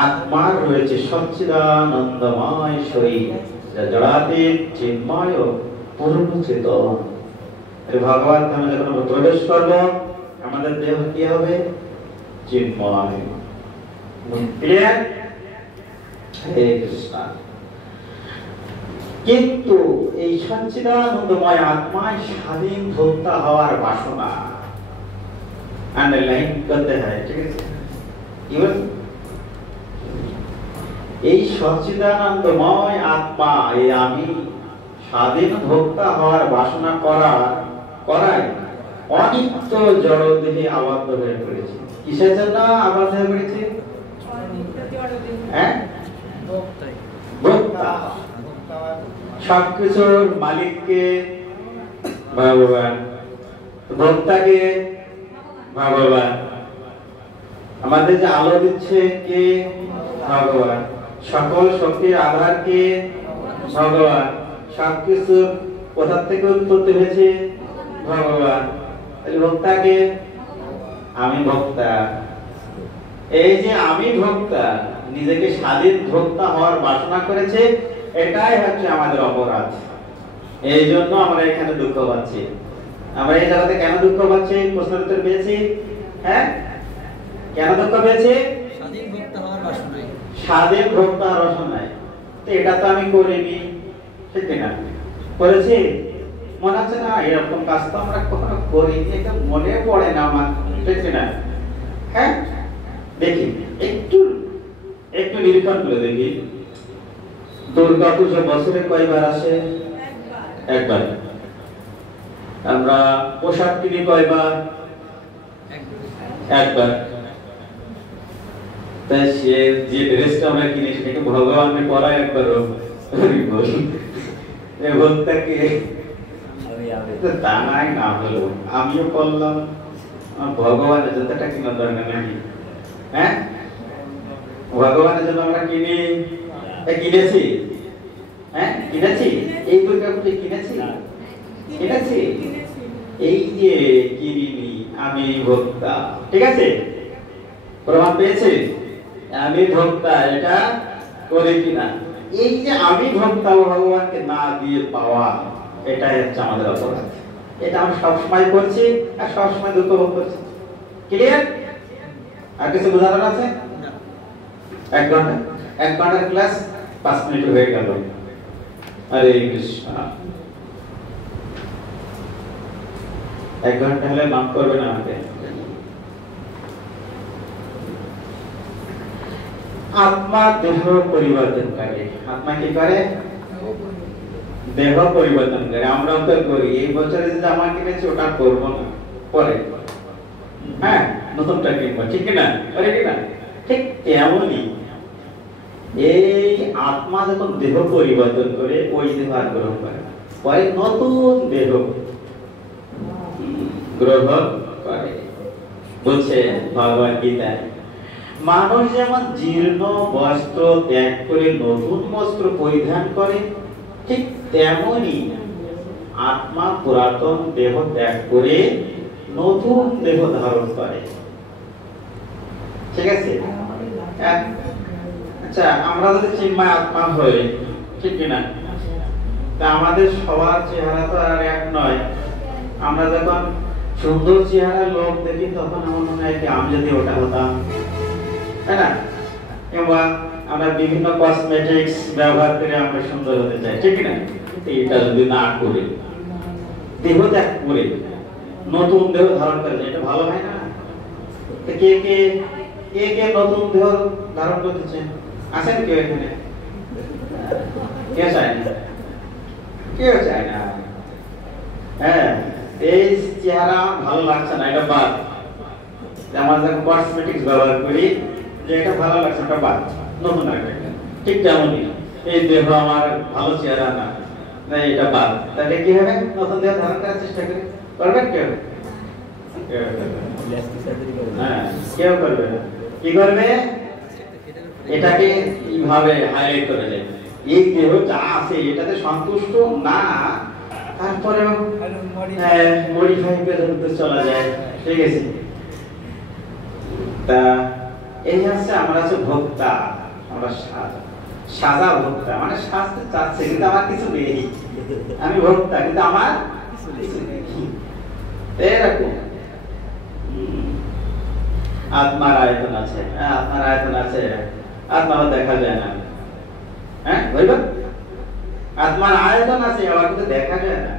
আত্মার রয়েছে সচ্চিদানন্দময় শরীর, যা জড়াতীত চিন্ময় ও পূর্ণ চেতন। ভগবত ধামে যখন আমরা প্রবেশ করব, আমাদের দেহ কি হবে? চিন্ময়। ক্লিয়ার? হরে কৃষ্ণ। কিন্তু এই সচ্চিদানন্দময় আত্মায় স্বাধীন ভোক্তা হওয়ার বাসনা আন্ডারলাইন করতে হয়, ঠিক আছে? এই সচ্চিদানন্দময় আত্মা, এই আমি স্বাধীন ভোক্তা হওয়ার বাসনা করায় অনিত্য জড় দেহে আবদ্ধ হয়ে পড়েছে। কিসের জন্য আবদ্ধ হয়ে পড়েছে? ভোক্তা। সবকিছুর মালিককে ভগবান, ভোক্তাকে ভগবান, আমাদের যে আলো দিচ্ছে কে? ভগবান। সকল শক্তির আধার কে? ভগবান। সবকিছু কোথা থেকে উৎপত্তি হয়েছে? ভগবান। তাহলে ভোক্তাকে? আমি ভোক্তা। এই যে আমি ভোক্তা, নিজেকে স্বাধীন ভোক্তা হওয়ার বাসনা করেছে, এটাই হচ্ছে আমাদের অপরাধ। এই জন্য আমরা এখানে দুঃখ পাচ্ছি। আমরা এই জায়গাতে কেন দুঃখ পাচ্ছি? প্রশ্নের উত্তর পেয়েছি? হ্যাঁ, কেন দুঃখ পেয়েছি? স্বাধীন ভোক্তা হওয়ার বাসনায়। স্বাধীন ভোক্তা হওয়ার বাসনায়। তো এটা তো আমি করিনি, ঠিক না? করেছি? মনে আছে না? এরকম কাজ তো আমরা কখনো করিনি, এটা মনে পড়ে না আমার, ঠিক না? হ্যাঁ, দেখি একটু একটু নিরীক্ষণ করে দেখি। দুর্গা পূজা বছরে কয়বার আসে? একবার। আমরা পোশাক কিনি কয়বার? একবার। তাই সে যে ড্রেসটা আমরা কিনি সেটাকে ভগবানকে পরায় একবারও ভোক্তাকে তা নাই না হলো আমিও করলাম, ভগবানের জন্যটা কিনা দরকার নাকি? হ্যাঁ, ভগবানের জন্য আমরা কিনেছি। হ্যাঁ, কিনেছি। এই দুর্গা পুজো কিনেছি, কিনেছি। এই যে কিনিনি, আমি ভোক্তা, ঠিক আছে? প্রমাণ পেয়েছে আমি ভোক্তা, এটা করে কিনা? এই যে আমি ভোক্তা ভগবানকে না দিয়ে পাওয়া, এটাই হচ্ছে আমাদের অপরাধ। এটা আমরা সবসময় করছি আর সবসময় দুঃখ ভোগ করছি। ক্লিয়ার? আর কিছু বোঝানোর আছে? এক ঘন্টার ক্লাস 5 মিনিট হয়ে গেল। হরে কৃষ্ণ। 1 ঘন্টা হলে মাফ করবেন আমাকে। আত্মা দেহ পরিবর্তন করে। আত্মা কি করে? দেহ পরিবর্তন করে। আমরাও তো করি। এই বছরে যে জামা কিনেছি ওটা করবো না, পরে হ্যাঁ নতুনটা কিনবো, ঠিক কিনা? করে কিনা? ঠিক তেমনই এই আত্মা যখন দেহ পরিবর্তন করে, ওই দেহ আর গ্রহণ করে না, পরে নতুন দেহ গ্রহণ করে। বলছে ভগবান গীতায়, মানুষ যেমন জীর্ণ বস্ত্র ত্যাগ করে নতুন বস্ত্র পরিধান করে, ঠিক তেমনি আত্মা পুরাতন দেহ ত্যাগ করে নতুন দেহ ধারণ করে। ঠিক আছে? আচ্ছা, আমরা যদি চিন্ময় আত্মা হই, ঠিক কিনা? তা আমাদের সবার চেহারা তো আর এক নয়। আমরা যখন সুন্দর চেহারা লোক দেখি তখন আমার মনে হয় কি আমি যদি ওটা হতাম, তাই না? কিংবা আমরা বিভিন্ন কসমেটিক্স ব্যবহার করে আমরা সুন্দর হতে চাই, ঠিক না? এটা যদি না করে দেহ ত্যাগ করে নতুন দেহ ধারণ করে, এটা ভালো হয় না? কে কে কে কে নতুন দেহ ধারণ করতে চান? আছেন কেউ এখানে? কে চায় না? কেউ চায় না। হ্যাঁ, এই চেহারা ভালো লাগছে না, এটা বাদ। আমরা যখন কসমেটিক্স ব্যবহার করি, যে এটা ভালো লাগছে ওটা বাদ, নতুন একটা। ঠিক তেমনই এই দেহ আমার ভালো চেহারা না, এটা বাদ। তাহলে কি হবে? নতুন দেহ ধারণ করার চেষ্টা করি। করবেন কেউ? হ্যাঁ, কেউ করবে না। কি করবে? এটাকে কিভাবে হাইলাইট করে যায়, এই দেহ যা আছে এটাতে সন্তুষ্ট না, তারপরে মডিফাই করে চলা যায়। ঠিক আছে? তা এই হচ্ছে আমরা হচ্ছে ভোক্তা, আমরা সাজা ভোক্তা, মানে সাজতে চাচ্ছে কিন্তু আমার কিছু নেই। আমি ভোক্তা কিন্তু আমার কিছু নেই, এরকম। আত্মার আয়তন আছে, আত্মার আয়তন আছে, আত্মা দেখা যায় না। হ্যাঁ, বুঝবেন? আত্মার আয়তন আছে, আবার কিন্তু দেখা যায় না।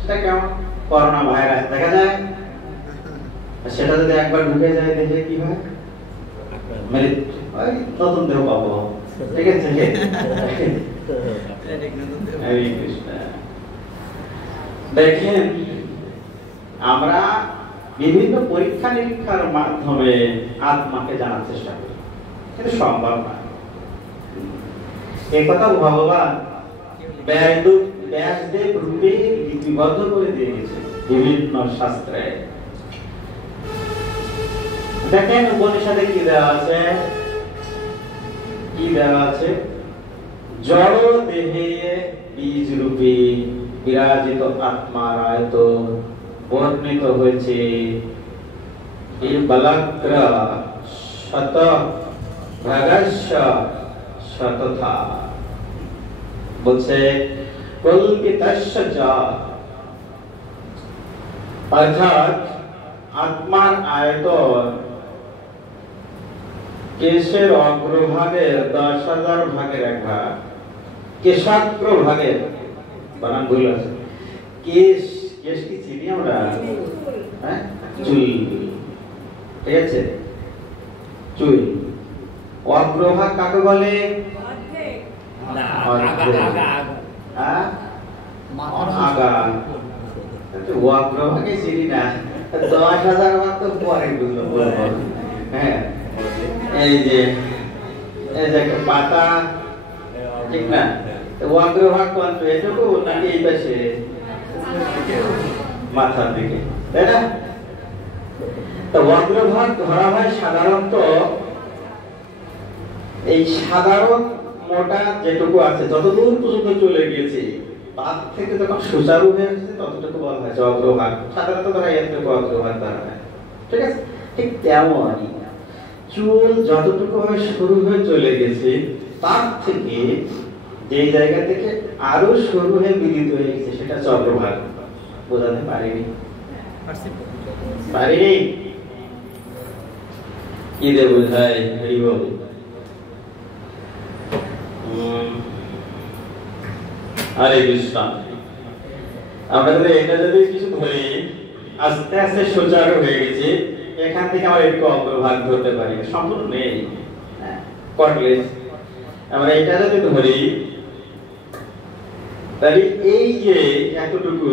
সেটা কেমন? করোনা ভাইরাস দেখা যায়, সেটা যদি একবার ঢুকে যায় দেখে কি হয়? নতুন দেহ পাবো, ঠিক আছে? হরে কৃষ্ণ। দেখেন, আমরা বিভিন্ন পরীক্ষা নিরীক্ষার মাধ্যমে আত্মাকে জানার চেষ্টা করি, কিন্তু সম্ভব না। এই কথা ভগবান ব্যাসদেব রূপে লিপিবদ্ধ করে দিয়েছে বিভিন্ন শাস্ত্রে। দেখেন উপনিষদে কি দেওয়া আছে, জড় দেহে বীজ রূপে বিরাজিত আত্মার আয়তন বর্ণিত হয়েছে এই বলাগ্র শত ভাগস্য শতথা। বলছে কল্পিতস্য চ, অর্থাৎ আত্মার আয়তন কেশের অগ্রভাগের 10,000 ভাগের এক ভাগ, কেশাগ্র ভাগের, বানান ভুল আছে, কেশ কি চিনি আমরা, হ্যাঁ, চুল, ঠিক আছে, চুল। অগ্রভাগ কাকে বলে? আগা। অগ্রভাগে চিনি না, 10,000 ভাগ তো পরে বলবো। হ্যাঁ, এই যে একটা পাতা, ঠিক না? অগ্রভাগ কোন এটুকু নাকি এই পাশে মাথার দিকে, তাই না? তো অগ্রভাগ ধরা হয় সাধারণত এই সাধারণ মোটা যেটুকু আছে, যতদূর পর্যন্ত চলে গিয়েছে তার থেকে যখন সুচারু হয়ে আসছে ততটুকু বলা হয় অগ্রভাগ। সাধারণত ধরা এতটুকু অগ্রভাগ ধরা হয়, ঠিক আছে? ঠিক তেমনই চুল যতটুকু ভাবে শুরু হয়ে চলে গেছে তার থেকে যে জায়গা থেকে আরো শুরু হয়ে মিলিত হয়ে গেছে সেটা অগ্রভাগ। বোঝাতে পারিনি? কি রে বোঝায়? হরি বল। হরে কৃষ্ণ। আমরা যদি এটা যদি কিছু ধরি, আস্তে আস্তে সুচারু হয়ে গেছে, এখান থেকে আমরা একটু অগ্রভাগ ধরতে পারি, সম্পূর্ণ নেই, কটলেস। আমরা এটা যদি ধরি তাহলে এই যে এতটুকু,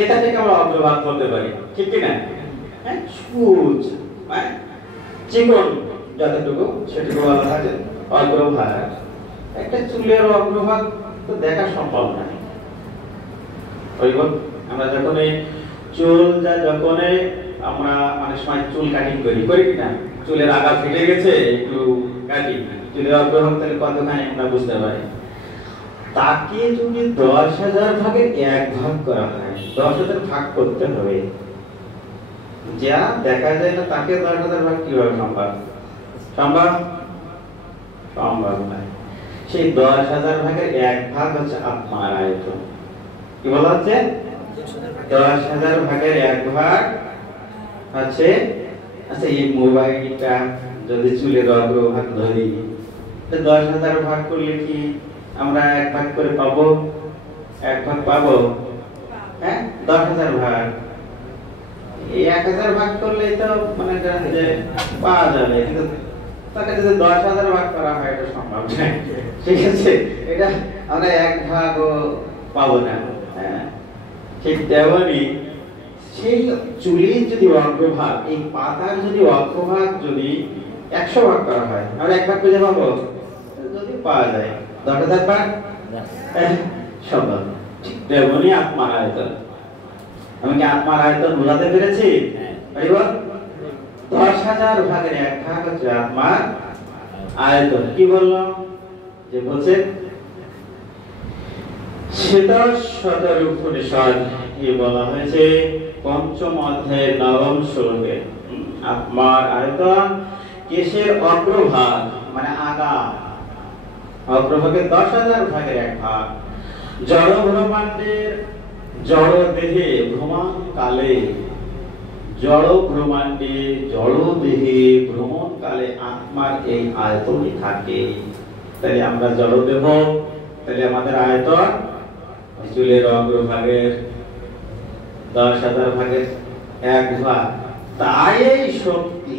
এটা থেকে আমরা অগ্রভাগ ধরতে পারি, ঠিক কি না? হ্যাঁ, সূচ মানে চিকন যতটুকু সেটুকু বলা হয় অগ্রভাগ। একটা চুলের অগ্রভাগ তো দেখা সম্ভব না। আমরা যখন এই যখন আমরা অনেক সময় চুল কাটিং করি কিনা, চুলের আগা ফেটে গেছে, একটু কাটি, চুলের অগ্রভাগ তাহলে কতখানি আমরা বুঝতে পারি। তাকে যদি 10,000 ভাগের এক ভাগ করা হয়, 10,000 ভাগ করতে হবে, যা দেখা যায় না তাকে 10,000 ভাগ কিভাবে সম্ভব? সম্ভব নয়। সেই 10,000 ভাগের এক ভাগ হচ্ছে আত্মার আয়তন। কি বলা হচ্ছে? 10,000 ভাগের এক ভাগ হচ্ছে, আচ্ছা এই মোবাইলটা যদি চুলের অগ্রভাগ ধরি, 10,000 ভাগ করলে কি আমরা এক ভাগ করে পাবো? এক ভাগ পাবো? হ্যাঁ, 10,000 ভাগ। এই 1,000 ভাগ করলে তো মানে যে পাওয়া যাবে, কিন্তু তাকে যদি 10,000 ভাগ করা হয় এটা সম্ভব নয়, ঠিক আছে? এটা আমরা এক ভাগও পাবো না। হ্যাঁ, ঠিক তেমনই সেই চুলের যদি অগ্রভাগ, এই পাতার যদি অগ্রভাগ যদি 100 ভাগ করা হয়, আমরা এক ভাগ খুঁজে পাবো? যদি পাওয়া যায় 10,000 ভাগ সম্ভব। ঠিক তেমনই আত্মার আয়তন। আমি কি আত্মার আয়তন বোঝাতে পেরেছি? 10,000 ভাগের এক ভাগ হচ্ছে আত্মার আয়তন। কি বললাম? যে বলছে সেটা সদর উপনিষদ বলা হয়েছে পঞ্চম অধ্যায়ের 9ম শ্লোকে, আত্মার আয়তন কেশের অগ্রভাগ মানে আগা, অগ্রভাগের 10,000 ভাগের এক ভাগ। জড় ব্রহ্মাণ্ডের জড় দেহে ভ্রমণ কালে, জড় ব্রহ্মাণ্ডে জড় দেহে ভ্রমণ কালে আত্মার এই আয়তনই থাকে। তাই আমরা জড় দেহ, তাহলে আমাদের আয়তন চুলের অগ্রভাগের 10,000 ভাগের এক ভাগ। তাই এই শক্তি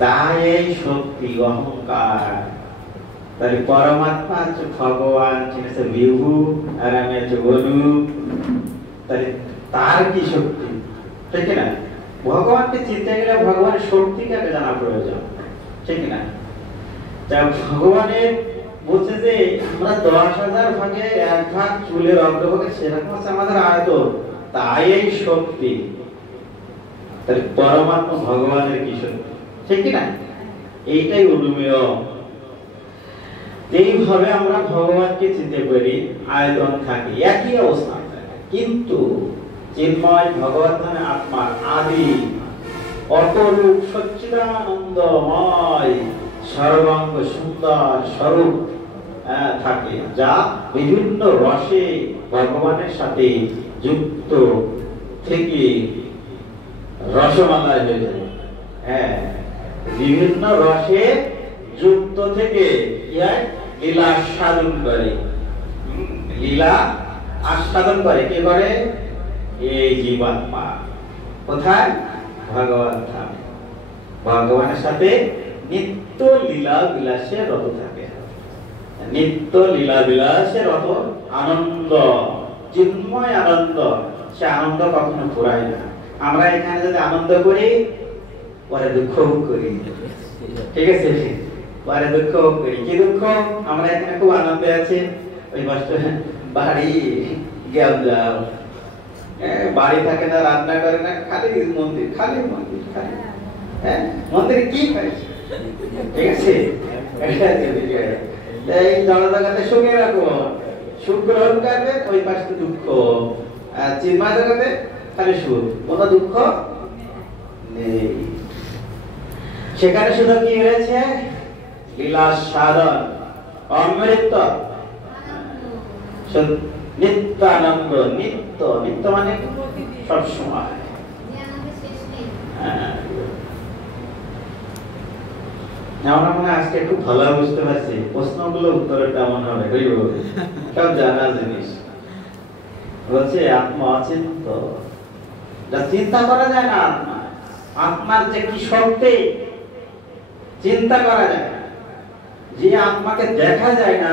তাই এই শক্তি অহংকার। তাহলে পরমাত্মা হচ্ছে ভগবান, ঠিক আছে, বিভু, আর আমি হচ্ছে অনুপ। তাহলে তার কি শক্তি, ঠিক না? ভগবানকে চিনতে গেলে ভগবানের শক্তিকে আগে জানা প্রয়োজন, ঠিক না? তা ভগবানের বলছে যে আমরা 10,000 ভাগে 1 ভাগ চুলের অগ্রভাগে, সেরকম হচ্ছে আমাদের আয়তন, তাই এই শক্তি। তাহলে পরমাত্মা ভগবানের কি শক্তি, ঠিক না? এইটাই অনুমেয়। এইভাবে আমরা ভগবানকে চিনতে পারি, আয়তন থাকে, একই অবস্থা থাকে, কিন্তু চিন্ময় ভগবত ধামে আত্মার আদি অপরূপ সচ্চিদানন্দময় সর্বাঙ্গ সুন্দর স্বরূপ থাকে, যা বিভিন্ন রসে ভগবানের সাথে যুক্ত থেকে রসমালাই হয়ে যায়। হ্যাঁ, বিভিন্ন রসে যুক্ত থেকে লীলা আস্বাদন করে। লীলা আস্বাদন করে কে করে? এই জীবাত্মা। কোথায়? ভগবান ধামে। ভগবানের সাথে নিত্য লীলা বিলাসে রত থাকে, নিত্য লীলা বিলাসে রত, আনন্দ, চিন্ময় আনন্দ। সে আনন্দ কখনো ফুরায় না। আমরা এখানে যদি আনন্দ করি, পরে দুঃখ করি, ঠিক আছে? পরে দুঃখ করি। কি দুঃখ? আমরা এখানে খুব আনন্দে আছি, ওই কষ্ট বাড়ি গেল যাও, বাড়ি থাকে না, রান্না করে না, খালি মন্দির, খালি মন্দির, খালি। হ্যাঁ, মন্দিরে কি পাইছে, ঠিক আছে? এই জনজগতে সুখে রাখো, সুখ গ্রহণ করবে, ওই পাশে দুঃখ। চিন্ময় জগতে খালি সুখ, কোনো দুঃখ নেই। সেখানে শুধু কি রয়েছে? লীলা সাধন, অমৃত, নিত্য আনন্দ। নিত্য, নিত্য মানে সব সময়। আমরা মনে আজকে একটু ভালো বুঝতে পারছি, প্রশ্নগুলো উত্তরের তেমন হবে, সব জানা জিনিস। বলছে আত্মা অচিন্ত, যা চিন্তা করা যায় না। আত্মা, আত্মার যে কি শক্তি চিন্তা করা যায় না। যে আত্মাকে দেখা যায় না,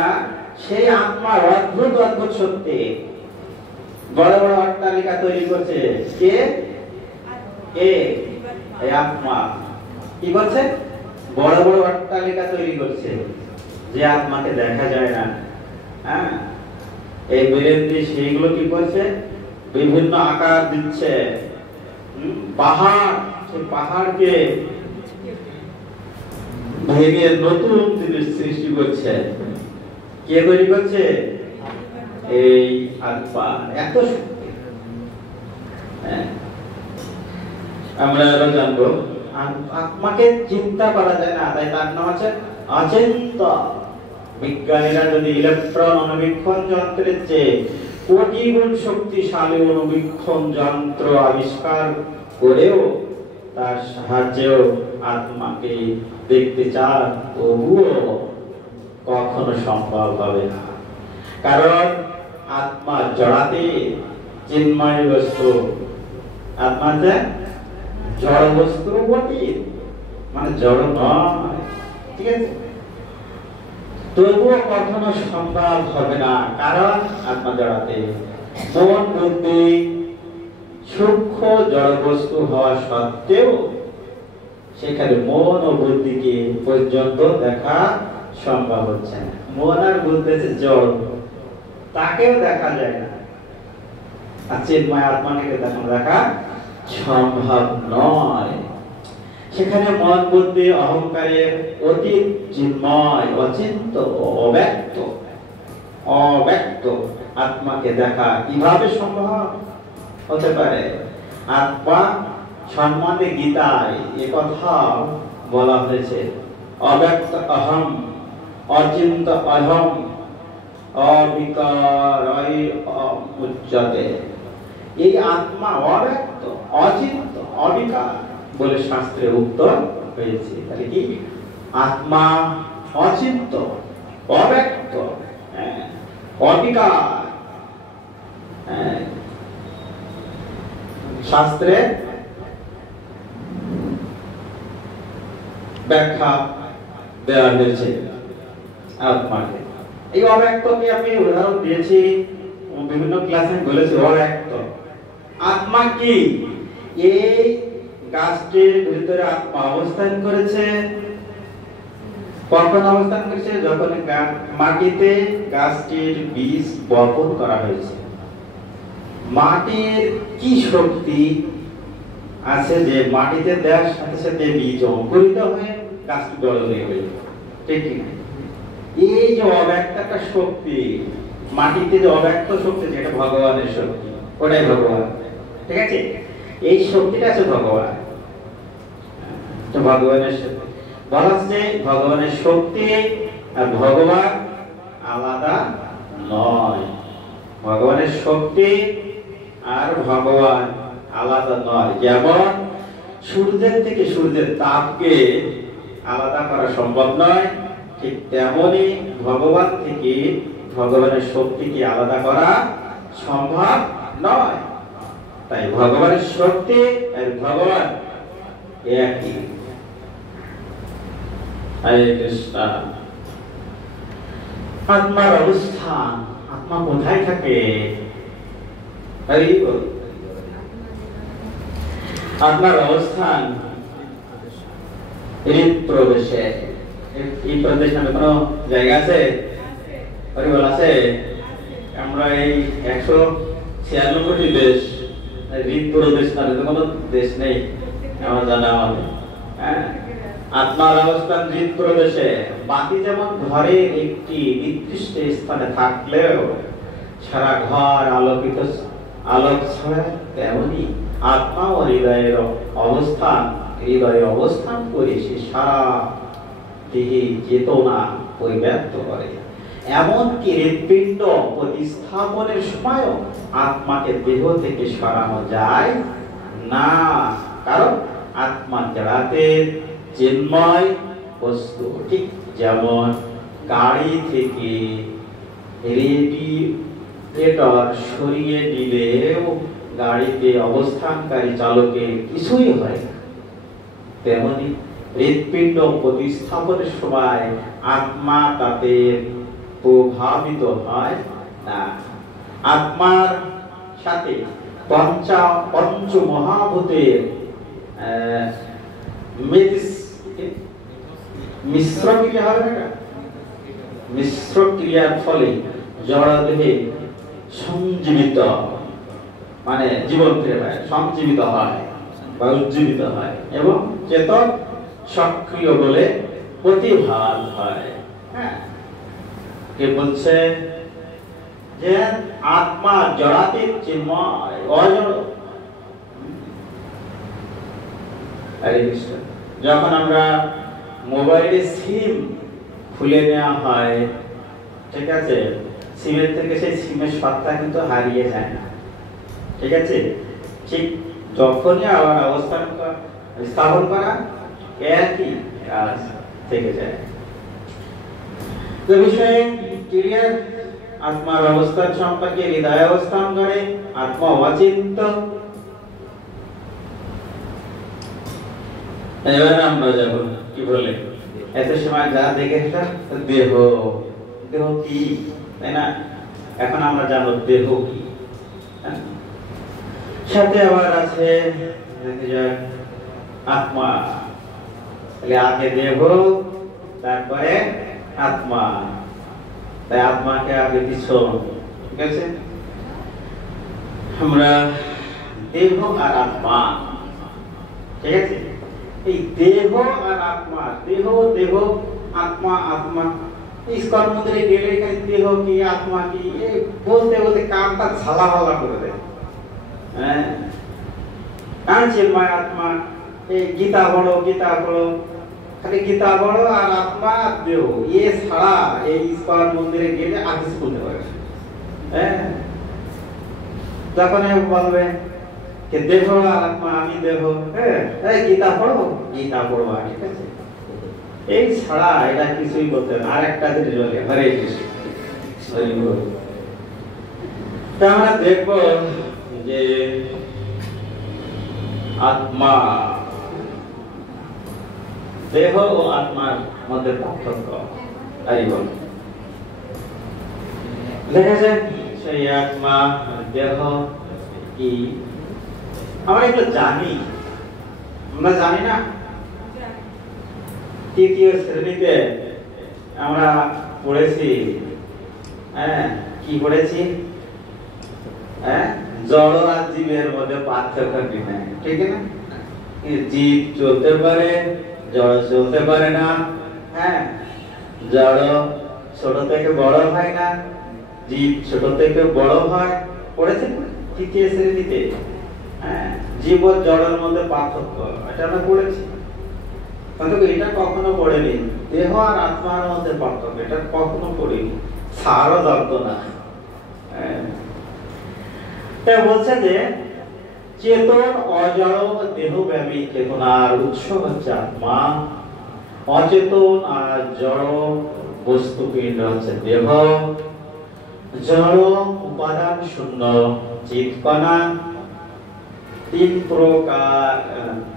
সেই আত্মার অদ্ভুত অদ্ভুত শক্তি। বড় বড় অট্টালিকা তৈরি করছে কে? এই আত্মা। কি করছে? বড় বড় অট্টালিকা তৈরি করছে, যে আত্মাকে দেখা যায় না। হ্যাঁ, এই বীরেন্দ্রী সেইগুলো কি করছে? বিভিন্ন আকার দিচ্ছে। পাহাড়, সেই পাহাড়কে ভেঙে নতুন জিনিস সৃষ্টি করছে। কে তৈরি করছে? এই আত্মা। এত শক্তি। আমরা আরো জানবো, আত্মাকে চিন্তা করা যায় না, তাই তার নাম আছে অচিন্ত। বিজ্ঞানীরা যদি ইলেকট্রন অনুবীক্ষণ যন্ত্রের চেয়ে কোটি গুণ শক্তিশালী অনুবীক্ষণ যন্ত্র আবিষ্কার করেও তার সাহায্যেও আত্মাকে দেখতে চান, তবুও কখনো সম্ভব হবে না। কারণ আত্মা জড়াতে চিন্ময় বস্তু, আত্মা যে জড় বস্তু বটে, মানে জড় নয়, ঠিক আছে? তবুও কখনো সম্ভব হবে না, কারণ আত্মা জড়াতে। মন বুদ্ধি সূক্ষ্ম জড় বস্তু হওয়া সত্ত্বেও সেখানে মন ও বুদ্ধিকে পর্যন্ত দেখা সম্ভব হচ্ছে না। মন আর বুদ্ধি হচ্ছে জড়, তাকেও দেখা যায় না। আর চিন্ময় আত্মাকে দেখা সম্ভব নয়। সেখানে মন বুদ্ধি অহংকারের অতীত চিন্ময়, অচিন্ত, অব্যক্ত, অব্যক্ত আত্মাকে দেখা কিভাবে সম্ভব হতে পারে? আত্মা সম্বন্ধে গীতায় একথা বলা হয়েছে, অব্যক্ত অহম, অচিন্ত অহম, অবিকারয় উচ্যতে। এই আত্মা অব্যক্ত, অচিন্ত, অবিকার বলে শাস্ত্রে উক্ত হয়েছে। তাহলে কি? আত্মা অচিন্ত, অব্যক্ত, অবিকার। শাস্ত্রে ব্যাখ্যা দেওয়া হয়েছে আত্মাকে। এই অব্যক্তকে আমি উদাহরণ দিয়েছি, বিভিন্ন ক্লাসে বলেছি অব্যক্ত। আত্মা কি? এই গাছটির ভিতরে আত্মা অবস্থান করেছে। কখন অবস্থান করেছে? যখন মাটিতে গাছটির বীজ বপন করা হয়েছে। মাটির কি শক্তি আছে যে মাটিতে দেওয়ার সাথে সাথে বীজ অঙ্কুরিত হয়ে গাছটি বড় হয়ে গেল? ঠিক কি? এই যে অব্যক্ত একটা শক্তি, মাটিতে যে অব্যক্ত শক্তি, যেটা ভগবানের শক্তি, ওটাই ভগবান। ঠিক আছে? এই শক্তিটা আছে ভগবান। তো ভগবানের শক্তি বলা হচ্ছে, ভগবানের শক্তি আর ভগবান আলাদা নয়। ভগবানের শক্তি আর ভগবান আলাদা নয়। যেমন সূর্যের থেকে সূর্যের তাপকে আলাদা করা সম্ভব নয়, ঠিক তেমনি ভগবান থেকে ভগবানের শক্তিকে আলাদা করা সম্ভব নয়। তাই ভগবানের শক্তি আর ভগবান একই। হরে কৃষ্ণ। আত্মার অবস্থান, আত্মা কোথায় থাকে? হরি বল। আত্মার অবস্থান হৃদপ্রদেশে। এই প্রদেশ নামে কোনো জায়গা আছে? হরি বল, আছে? আমরা এই 196টি দেশ, হৃদপ্রদেশ নামে তো কোনো দেশ নেই আমার জানা আমাদের। হ্যাঁ, আত্মার অবস্থান হৃদপ্রদেশে। বাতি যেমন ঘরের একটি নির্দিষ্ট স্থানে থাকলেও সারা ঘর আলোকিত আলোক ছড়ায়, তেমনি আত্মা ও হৃদয়ের অবস্থান, হৃদয়ে অবস্থান করে সে সারা দেহে চেতনা পরিব্যাপ্ত করে। এমনকি হৃৎপিণ্ড প্রতিস্থাপনের সময়ও আত্মাকে দেহ থেকে সরানো যায় না, কারণ আত্মা জড়াতে চিন্ময় বস্তু। ঠিক যেমন গাড়ি থেকে রেডিয়েটর সরিয়ে দিলেও গাড়িতে অবস্থানকারী চালকের কিছুই হয় না, তেমনি হৃৎপিণ্ড প্রতিস্থাপনের সময় আত্মা তাতে প্রভাবিত হয় না। আত্মার সাথে পঞ্চ মহাভূতের মিশ্র ক্রিয়া হবে না? মিশ্র ক্রিয়ার ফলে জড়দেহে সংজীবিত, মানে জীবন ফিরে পায়, সংজীবিত হয় বা উজ্জীবিত হয় এবং চেতন সক্রিয় বলে প্রতিভাত হয়। হ্যাঁ, কে বলছে যে আত্মা জড়াতে চিন্ময়, অজড়। যখন আমরা মোবাইলে সিম খুলে নেওয়া হয়, ঠিক আছে, সিমের থেকে সেই সিমের সত্তা কিন্তু হারিয়ে যায় না। ঠিক আছে, ঠিক যখনই আবার অবস্থান স্থাপন করা একই কাজ থেকে যায়। তো বিষয়ে ক্লিয়ার। আত্মার অবস্থান সম্পর্কে হৃদয় অবস্থান করে, আত্মা অচিন্ত। এবার আমরা যাব কি বলে, এত সময় যা দেখেছিলাম দেহ, দেহ কি, তাই না? এখন আমরা জানবো দেহ কি। সাথে আবার আছে আত্মা। তাহলে আগে দেহ, তারপরে আত্মা। তাই আত্মাকে আগে পিছন। ঠিক আছে, আমরা দেহ আর আত্মা। ঠিক আছে, এই দেহ আর আত্মা, দেহ দেহ, আত্মা আত্মা। ইস্কন মন্দিরে গেলে এখানে দেহ কি আত্মা কি এই বলতে বলতে কানটা ঝালাপালা করে দেয়। হ্যাঁ, চিন্ময় আত্মা, এই গীতা পড়ো, গীতা পড়ো, খালি গীতা পড়ো আর আত্মা দেহ, এ ছাড়া এই ইস্কন মন্দিরে গেলে আর কিছু বলতে পারে। হ্যাঁ, যখন বলবে যে দেহ আর আত্মা, আমি দেহ, হ্যাঁ, এই গীতা পড়ো, গীতা পড়বা, ঠিক আছে, এই ছাড়া এটা কিছুই বলতে না। আর একটা জিনিস বলে, হরে কৃষ্ণ, হরি বল। তা আমরা দেখব যে আত্মা দেহ ও আত্মার মধ্যে পার্থক্য তাই বল দেখা যায় সেই আত্মা দেহ কি আমরা এগুলো জানি, আমরা জানি না। তৃতীয় শ্রেণীতে আমরা পড়েছি, কি পড়েছি? জড় আর জীবের মধ্যে পার্থক্য কি নাই, ঠিক না? জীব চলতে পারে, জড় চলতে পারে না। জড় ছোট থেকে বড় হয় না, জীব ছোট থেকে বড় হয়। পড়েছেন তৃতীয় শ্রেণীতে? জীব ও জড়ের মধ্যে পার্থক্য, এটা আমরা পড়েছি। কিন্তু এটা কখনো পড়েনি দেহ আর আত্মার মধ্যে পার্থক্য, এটা কখনো পড়িনি, সারও জানতো না। তাই বলছে যে চেতন অজড় দেহব্যাপী চেতনার উৎস হচ্ছে আত্মা, অচেতন আর জড় বস্তু কেন্দ্র হচ্ছে দেহ। জড় উপাদান শূন্য চিৎকণা, 3 প্রকার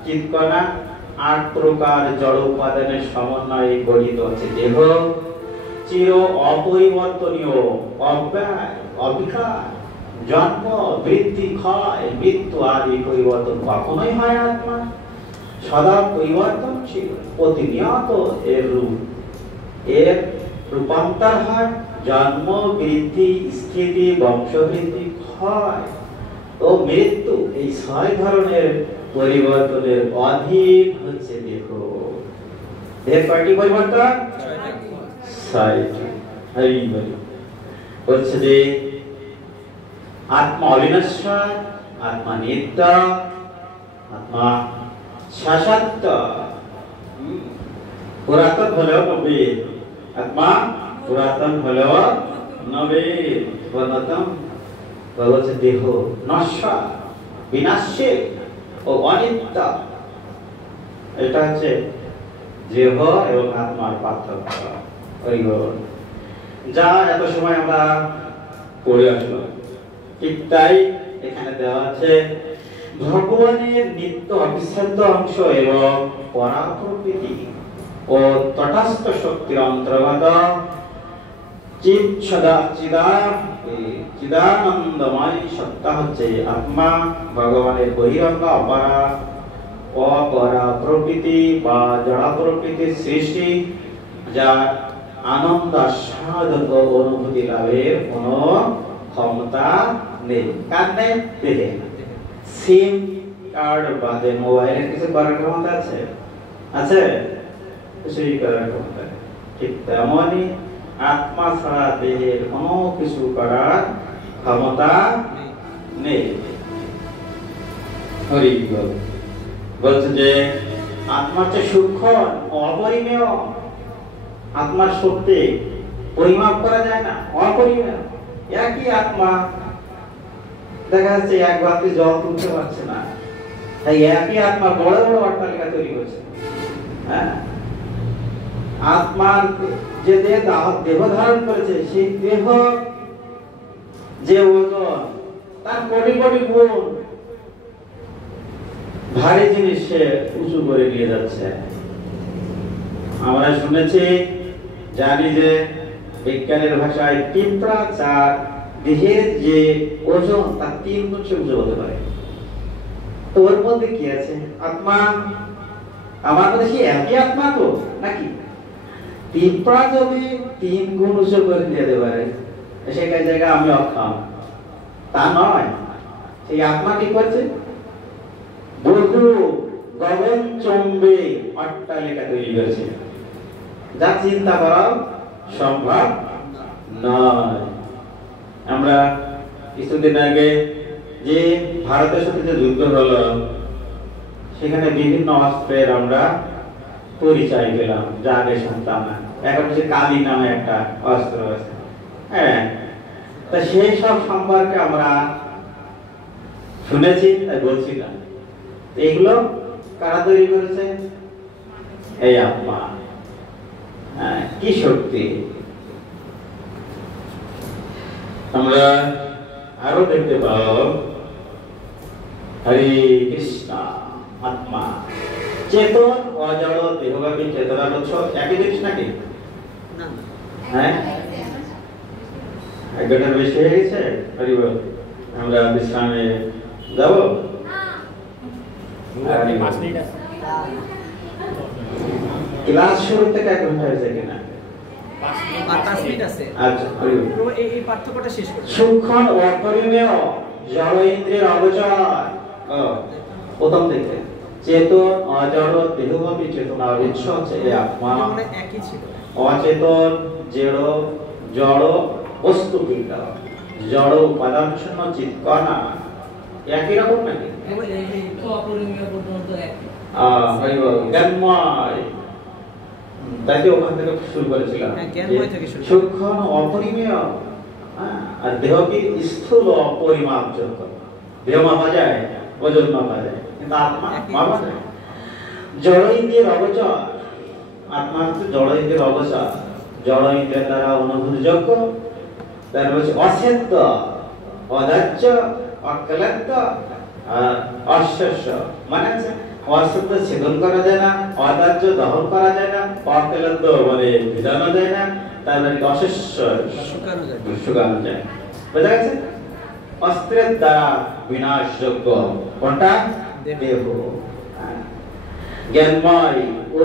চিৎকণা, 8 প্রকার জড় উপাদানের সমন্বয়ে গঠিত হচ্ছে দেহ। চির অপরিবর্তনীয়, অব্যয়, অবিকার, জন্ম, বৃদ্ধি, ক্ষয়, মৃত্যু আদি পরিবর্তন কখনোই হয় আত্মা। সদা পরিবর্তনশীল, প্রতিনিয়ত এর রূপান্তর হয়। জন্ম, বৃদ্ধি, স্থিতি, বংশবৃদ্ধি, ক্ষয় ও মৃত্যু, এই 6 ধরনের পরিবর্তনের অধীন হচ্ছে দেহ। দেহের কয়টি পরিবর্তন? 6টি। বলছে যে আত্মা অবিনশ্বর, আত্মা নিত্য, আত্মা শাশ্বত। পুরাতন হলেও নবীন, আত্মা পুরাতন হলেও নবীন। পুরাতন বলছে দেহ নশ্বর, বিনাশী ও অনিত্য। এটা হচ্ছে দেহ এবং আত্মার পার্থক্য, যা এত সময় আমরা পড়ে আসলাম। ঠিক তাই এখানে দেওয়া আছে ভগবানের নিত্য অবিচ্ছেদ্য অংশ এবং পরাপ্রকৃতি ও তটস্থ শক্তির অন্তর্গত চিদানন্দময় সত্তা হচ্ছে আত্মা। ভগবানের বহিরঙ্গ অপরা প্রকৃতি বা জড় প্রকৃতির সৃষ্টি, যা আনন্দ আস্বাদন ও অনুভূতি লাভের কোন ক্ষমতা নেই। কার নেই? দেহে। সিম কার্ড বাদে মোবাইলের কিছু করার ক্ষমতা আছে? আছে? কিছুই করার ক্ষমতা নেই। ঠিক তেমনই আত্মা ছাড়া দেহের কোনো কিছু করার ক্ষমতা নেই। হরি বল। বলছে যে আত্মার চেয়ে সূক্ষ্ম, অপরিমেয়। আত্মার শক্তি পরিমাপ করা যায় না, অপরিমেয়। একই আত্মা দেখা যাচ্ছে এক বালতি জল তুলতে পারছে না, তাই একই আত্মা বড় বড় অট্টালিকা তৈরি করছে। আত্মার যে দেহ ধারণ করেছে, সেই দেহ যে ওজন, তার কোটি কোটি গুণ ভারী জিনিস সে উঁচু করে নিয়ে যাচ্ছে। আমরা শুনেছি, জানি যে বিজ্ঞানের ভাষায় পিঁপড়া চার দেহের যে ওজন তার 3 গুণ সে উঁচু হতে পারে। তো ওর মধ্যে কি আছে? আত্মা। আমার মধ্যে কি একই আত্মা তো নাকি? পিঁপড়া যদি 3 গুণ উঁচু করে নিতে পারে, সেই জায়গায় আমি অক্ষম, তা নয়। সেই আত্মা কি করছে? বহু গগনচুম্বী অট্টালিকা তৈরি করেছে, যা চিন্তা করা সম্ভব নয়। আমরা কিছুদিন আগে যে ভারতের সাথে যে যুদ্ধ হলো, সেখানে বিভিন্ন অস্ত্রের আমরা পরিচয় পেলাম, যা আগে শুনতাম না। এখন হচ্ছে কালি নামে একটা অস্ত্র আছে। তা সেই সব সম্পর্কে আমরা শুনেছি, তাই বলছিলাম। এগুলো কারা তৈরি করেছে? এই আত্মা। কি শক্তি! আমরা আরো দেখতে পাবো হরে কৃষ্ণ। আত্মা চেতন অজড় দেহব্যাপী চেতনার উৎস একই জিনিস নাকি? না না হ্যাঁ, এক ঘন্টার বেশি হয়ে গেছে। হরি বল। আমরা বিশ্রামে যাব। ক্লাস শুরু থেকে 1 ঘন্টা হয়েছে কিনা? আর 5 মিনিট আছে। আচ্ছা, হরি বল। তো এই পার্থক্যটা শেষ করুন। সূক্ষ্ম অপরিমেয় জড় ইন্দ্রিয়ের অগোচর। প্রথম থেকে চেতন অজড় দেহব্যাপী চেতনার উৎস হচ্ছে এই আত্মা। এটা মনে হয় একই ছিল। অচেতন জড় জড় বস্তুপিণ্ড জড় উপাদান শূন্য চিৎকণা একই রকম নাকি? এই তো অপরিমেয় পর্যন্ত এক। হরি বল। জ্ঞানময়, তাই ওখান থেকে শুরু করেছিলাম। হ্যাঁ, জ্ঞানময় থেকে শুরু। সূক্ষ্ম অপরিমেয়, আর দেহ কি স্থূল অপরিমাপযোগ্য। দেহ মাপা যায়, ওজন মাপা যায়, কিন্তু আত্মা মাপা যায়। জড় ইন্দ্রিয়ের অগোচর, আত্মা হচ্ছে জড় ইন্দ্রিয়ের অগোচর, জড় ইন্দ্রিয়ের দ্বারা অনুভূতিযোগ্য। তারপর হচ্ছে অসেদ্য, অদাহ্য, অক্লান্ত, অশ্বস্য। মানে হচ্ছে অসেদ্য ছেদন করা যায় না, অদাহ্য দহন করা যায় না, অক্লান্ত মানে ভিজানো যায় না, তারপরে অশ্বস্য শুকানো যায়। বোঝা গেছে? অস্ত্রের দ্বারা বিনাশযোগ্য কোনটা? দেহ। জ্ঞানময় ও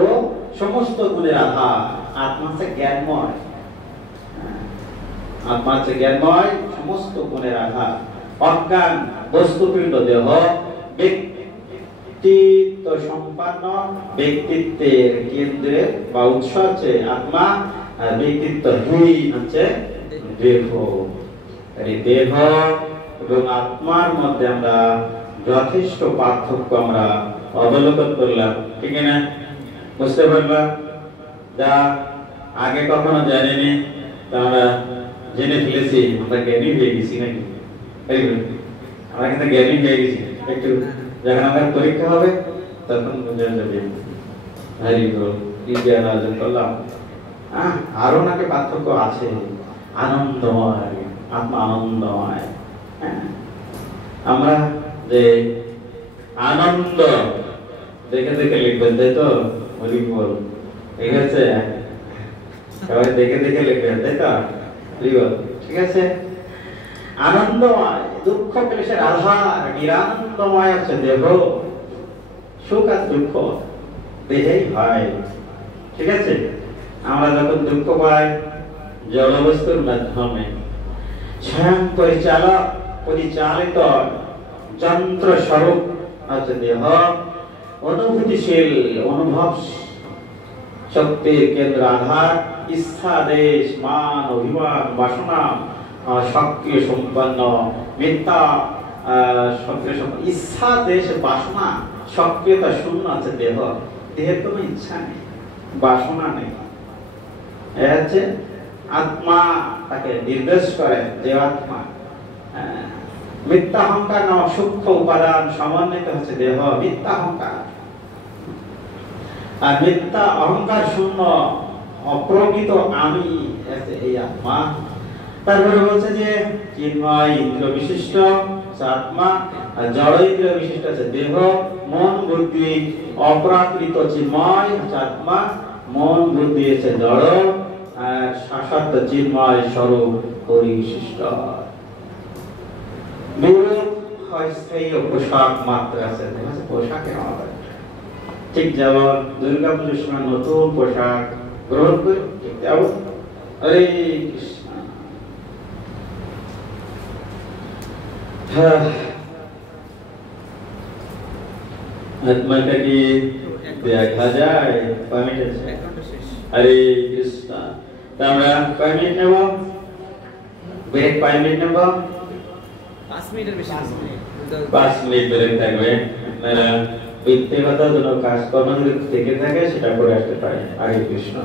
সমস্ত গুণের আধার। আত্মা হচ্ছে জ্ঞানময়, আত্মা হচ্ছে জ্ঞানময়, সমস্ত গুণের আধার। অজ্ঞান বস্তুপিণ্ড দেহ, ব্যক্তিত্ব সম্পন্ন, ব্যক্তিত্বের কেন্দ্রের বা উৎস হচ্ছে আত্মা, আর ব্যক্তিত্বহীন হচ্ছে দেহ। এই দেহ এবং আত্মার মধ্যে আমরা যথেষ্ট পার্থক্য আমরা অবলোকন করলাম, ঠিক না? বুঝতে পারলাম? যা আগে কখনো জানিনি আমরা জেনে ফেলেছি, আমরা জ্ঞানী হয়ে গেছি নাকি? আমরা কিন্তু জ্ঞানী হয়ে গেছি। একটু যখন আমাদের পরীক্ষা হবে তখন বুঝে যাবে। হরি বল। কি জ্ঞান অর্জন করলাম। আরো নাকি পার্থক্য আছে। আনন্দময়, আত্মা আনন্দময়। আমরা যে আনন্দ দেখে দেখে লিখবেন, তাই তো? হরি বল। ঠিক আছে, সবাই দেখে দেখে লিখবেন, তাই তো? হরি বল। ঠিক আছে। আনন্দময়, দুঃখ ক্লেশের আধার, নিরানন্দময় হচ্ছে দেহ। সুখ আর দুঃখ দেহেই হয়, ঠিক আছে? আমরা যখন দুঃখ পাই জড় বস্তুর মাধ্যমে, স্বয়ং পরিচালিত যন্ত্র স্বরূপ হচ্ছে দেহ। অনুভূতিশীল অনুভব শক্তির কেন্দ্র আধার, ইচ্ছা দেশ মান অভিমান বাসনা সক্রিয় সম্পন্ন, মিথ্যা সক্রিয় সম্পন্ন, ইচ্ছা দেশ বাসনা সক্রিয়তা শূন্য আছে দেহ। দেহের কোনো ইচ্ছা নেই, বাসনা নেই। এ হচ্ছে আত্মা, তাকে নির্দেশ করে দেবাত্মা। মিথ্যা অহংকার নামক সূক্ষ্ম উপাদান সমন্বিত হচ্ছে দেহ। মিথ্যা অহংকার, আর মিথ্যা অহংকার শূন্য অপ্রকৃত আমি এই আত্মা। তারপরে বলছে যে চিন্ময় ইন্দ্রিয় বিশিষ্ট আত্মা, আর জড় ইন্দ্রিয় বিশিষ্ট আছে দেহ। মন বুদ্ধি অপ্রাকৃত চিন্ময় আত্মা, মন বুদ্ধি আছে জড়, আর শাশ্বত চিন্ময় স্বরূপ পরিশিষ্ট। বিরূপ অস্থায়ী পোশাক মাত্র আছে, পোশাকের অভাব। ঠিক যেমন দুর্গা পুজোর সময় নতুন পোশাক গ্রহণ করি, ঠিক তেমন হরে কৃষ্ণ। আত্মাটা কি দেখা যায়? হরে কৃষ্ণ। আমরা কয় মিনিট নেব? ব্রেক 5 মিনিট নেব। 5 মিনিটের বেশি 5 মিনিট ব্রেক থাকবে। আপনারা ব্যক্তিগত কোনো কাজকর্ম যদি থেকে থাকে সেটা করে আসতে পারেন। হরে কৃষ্ণ।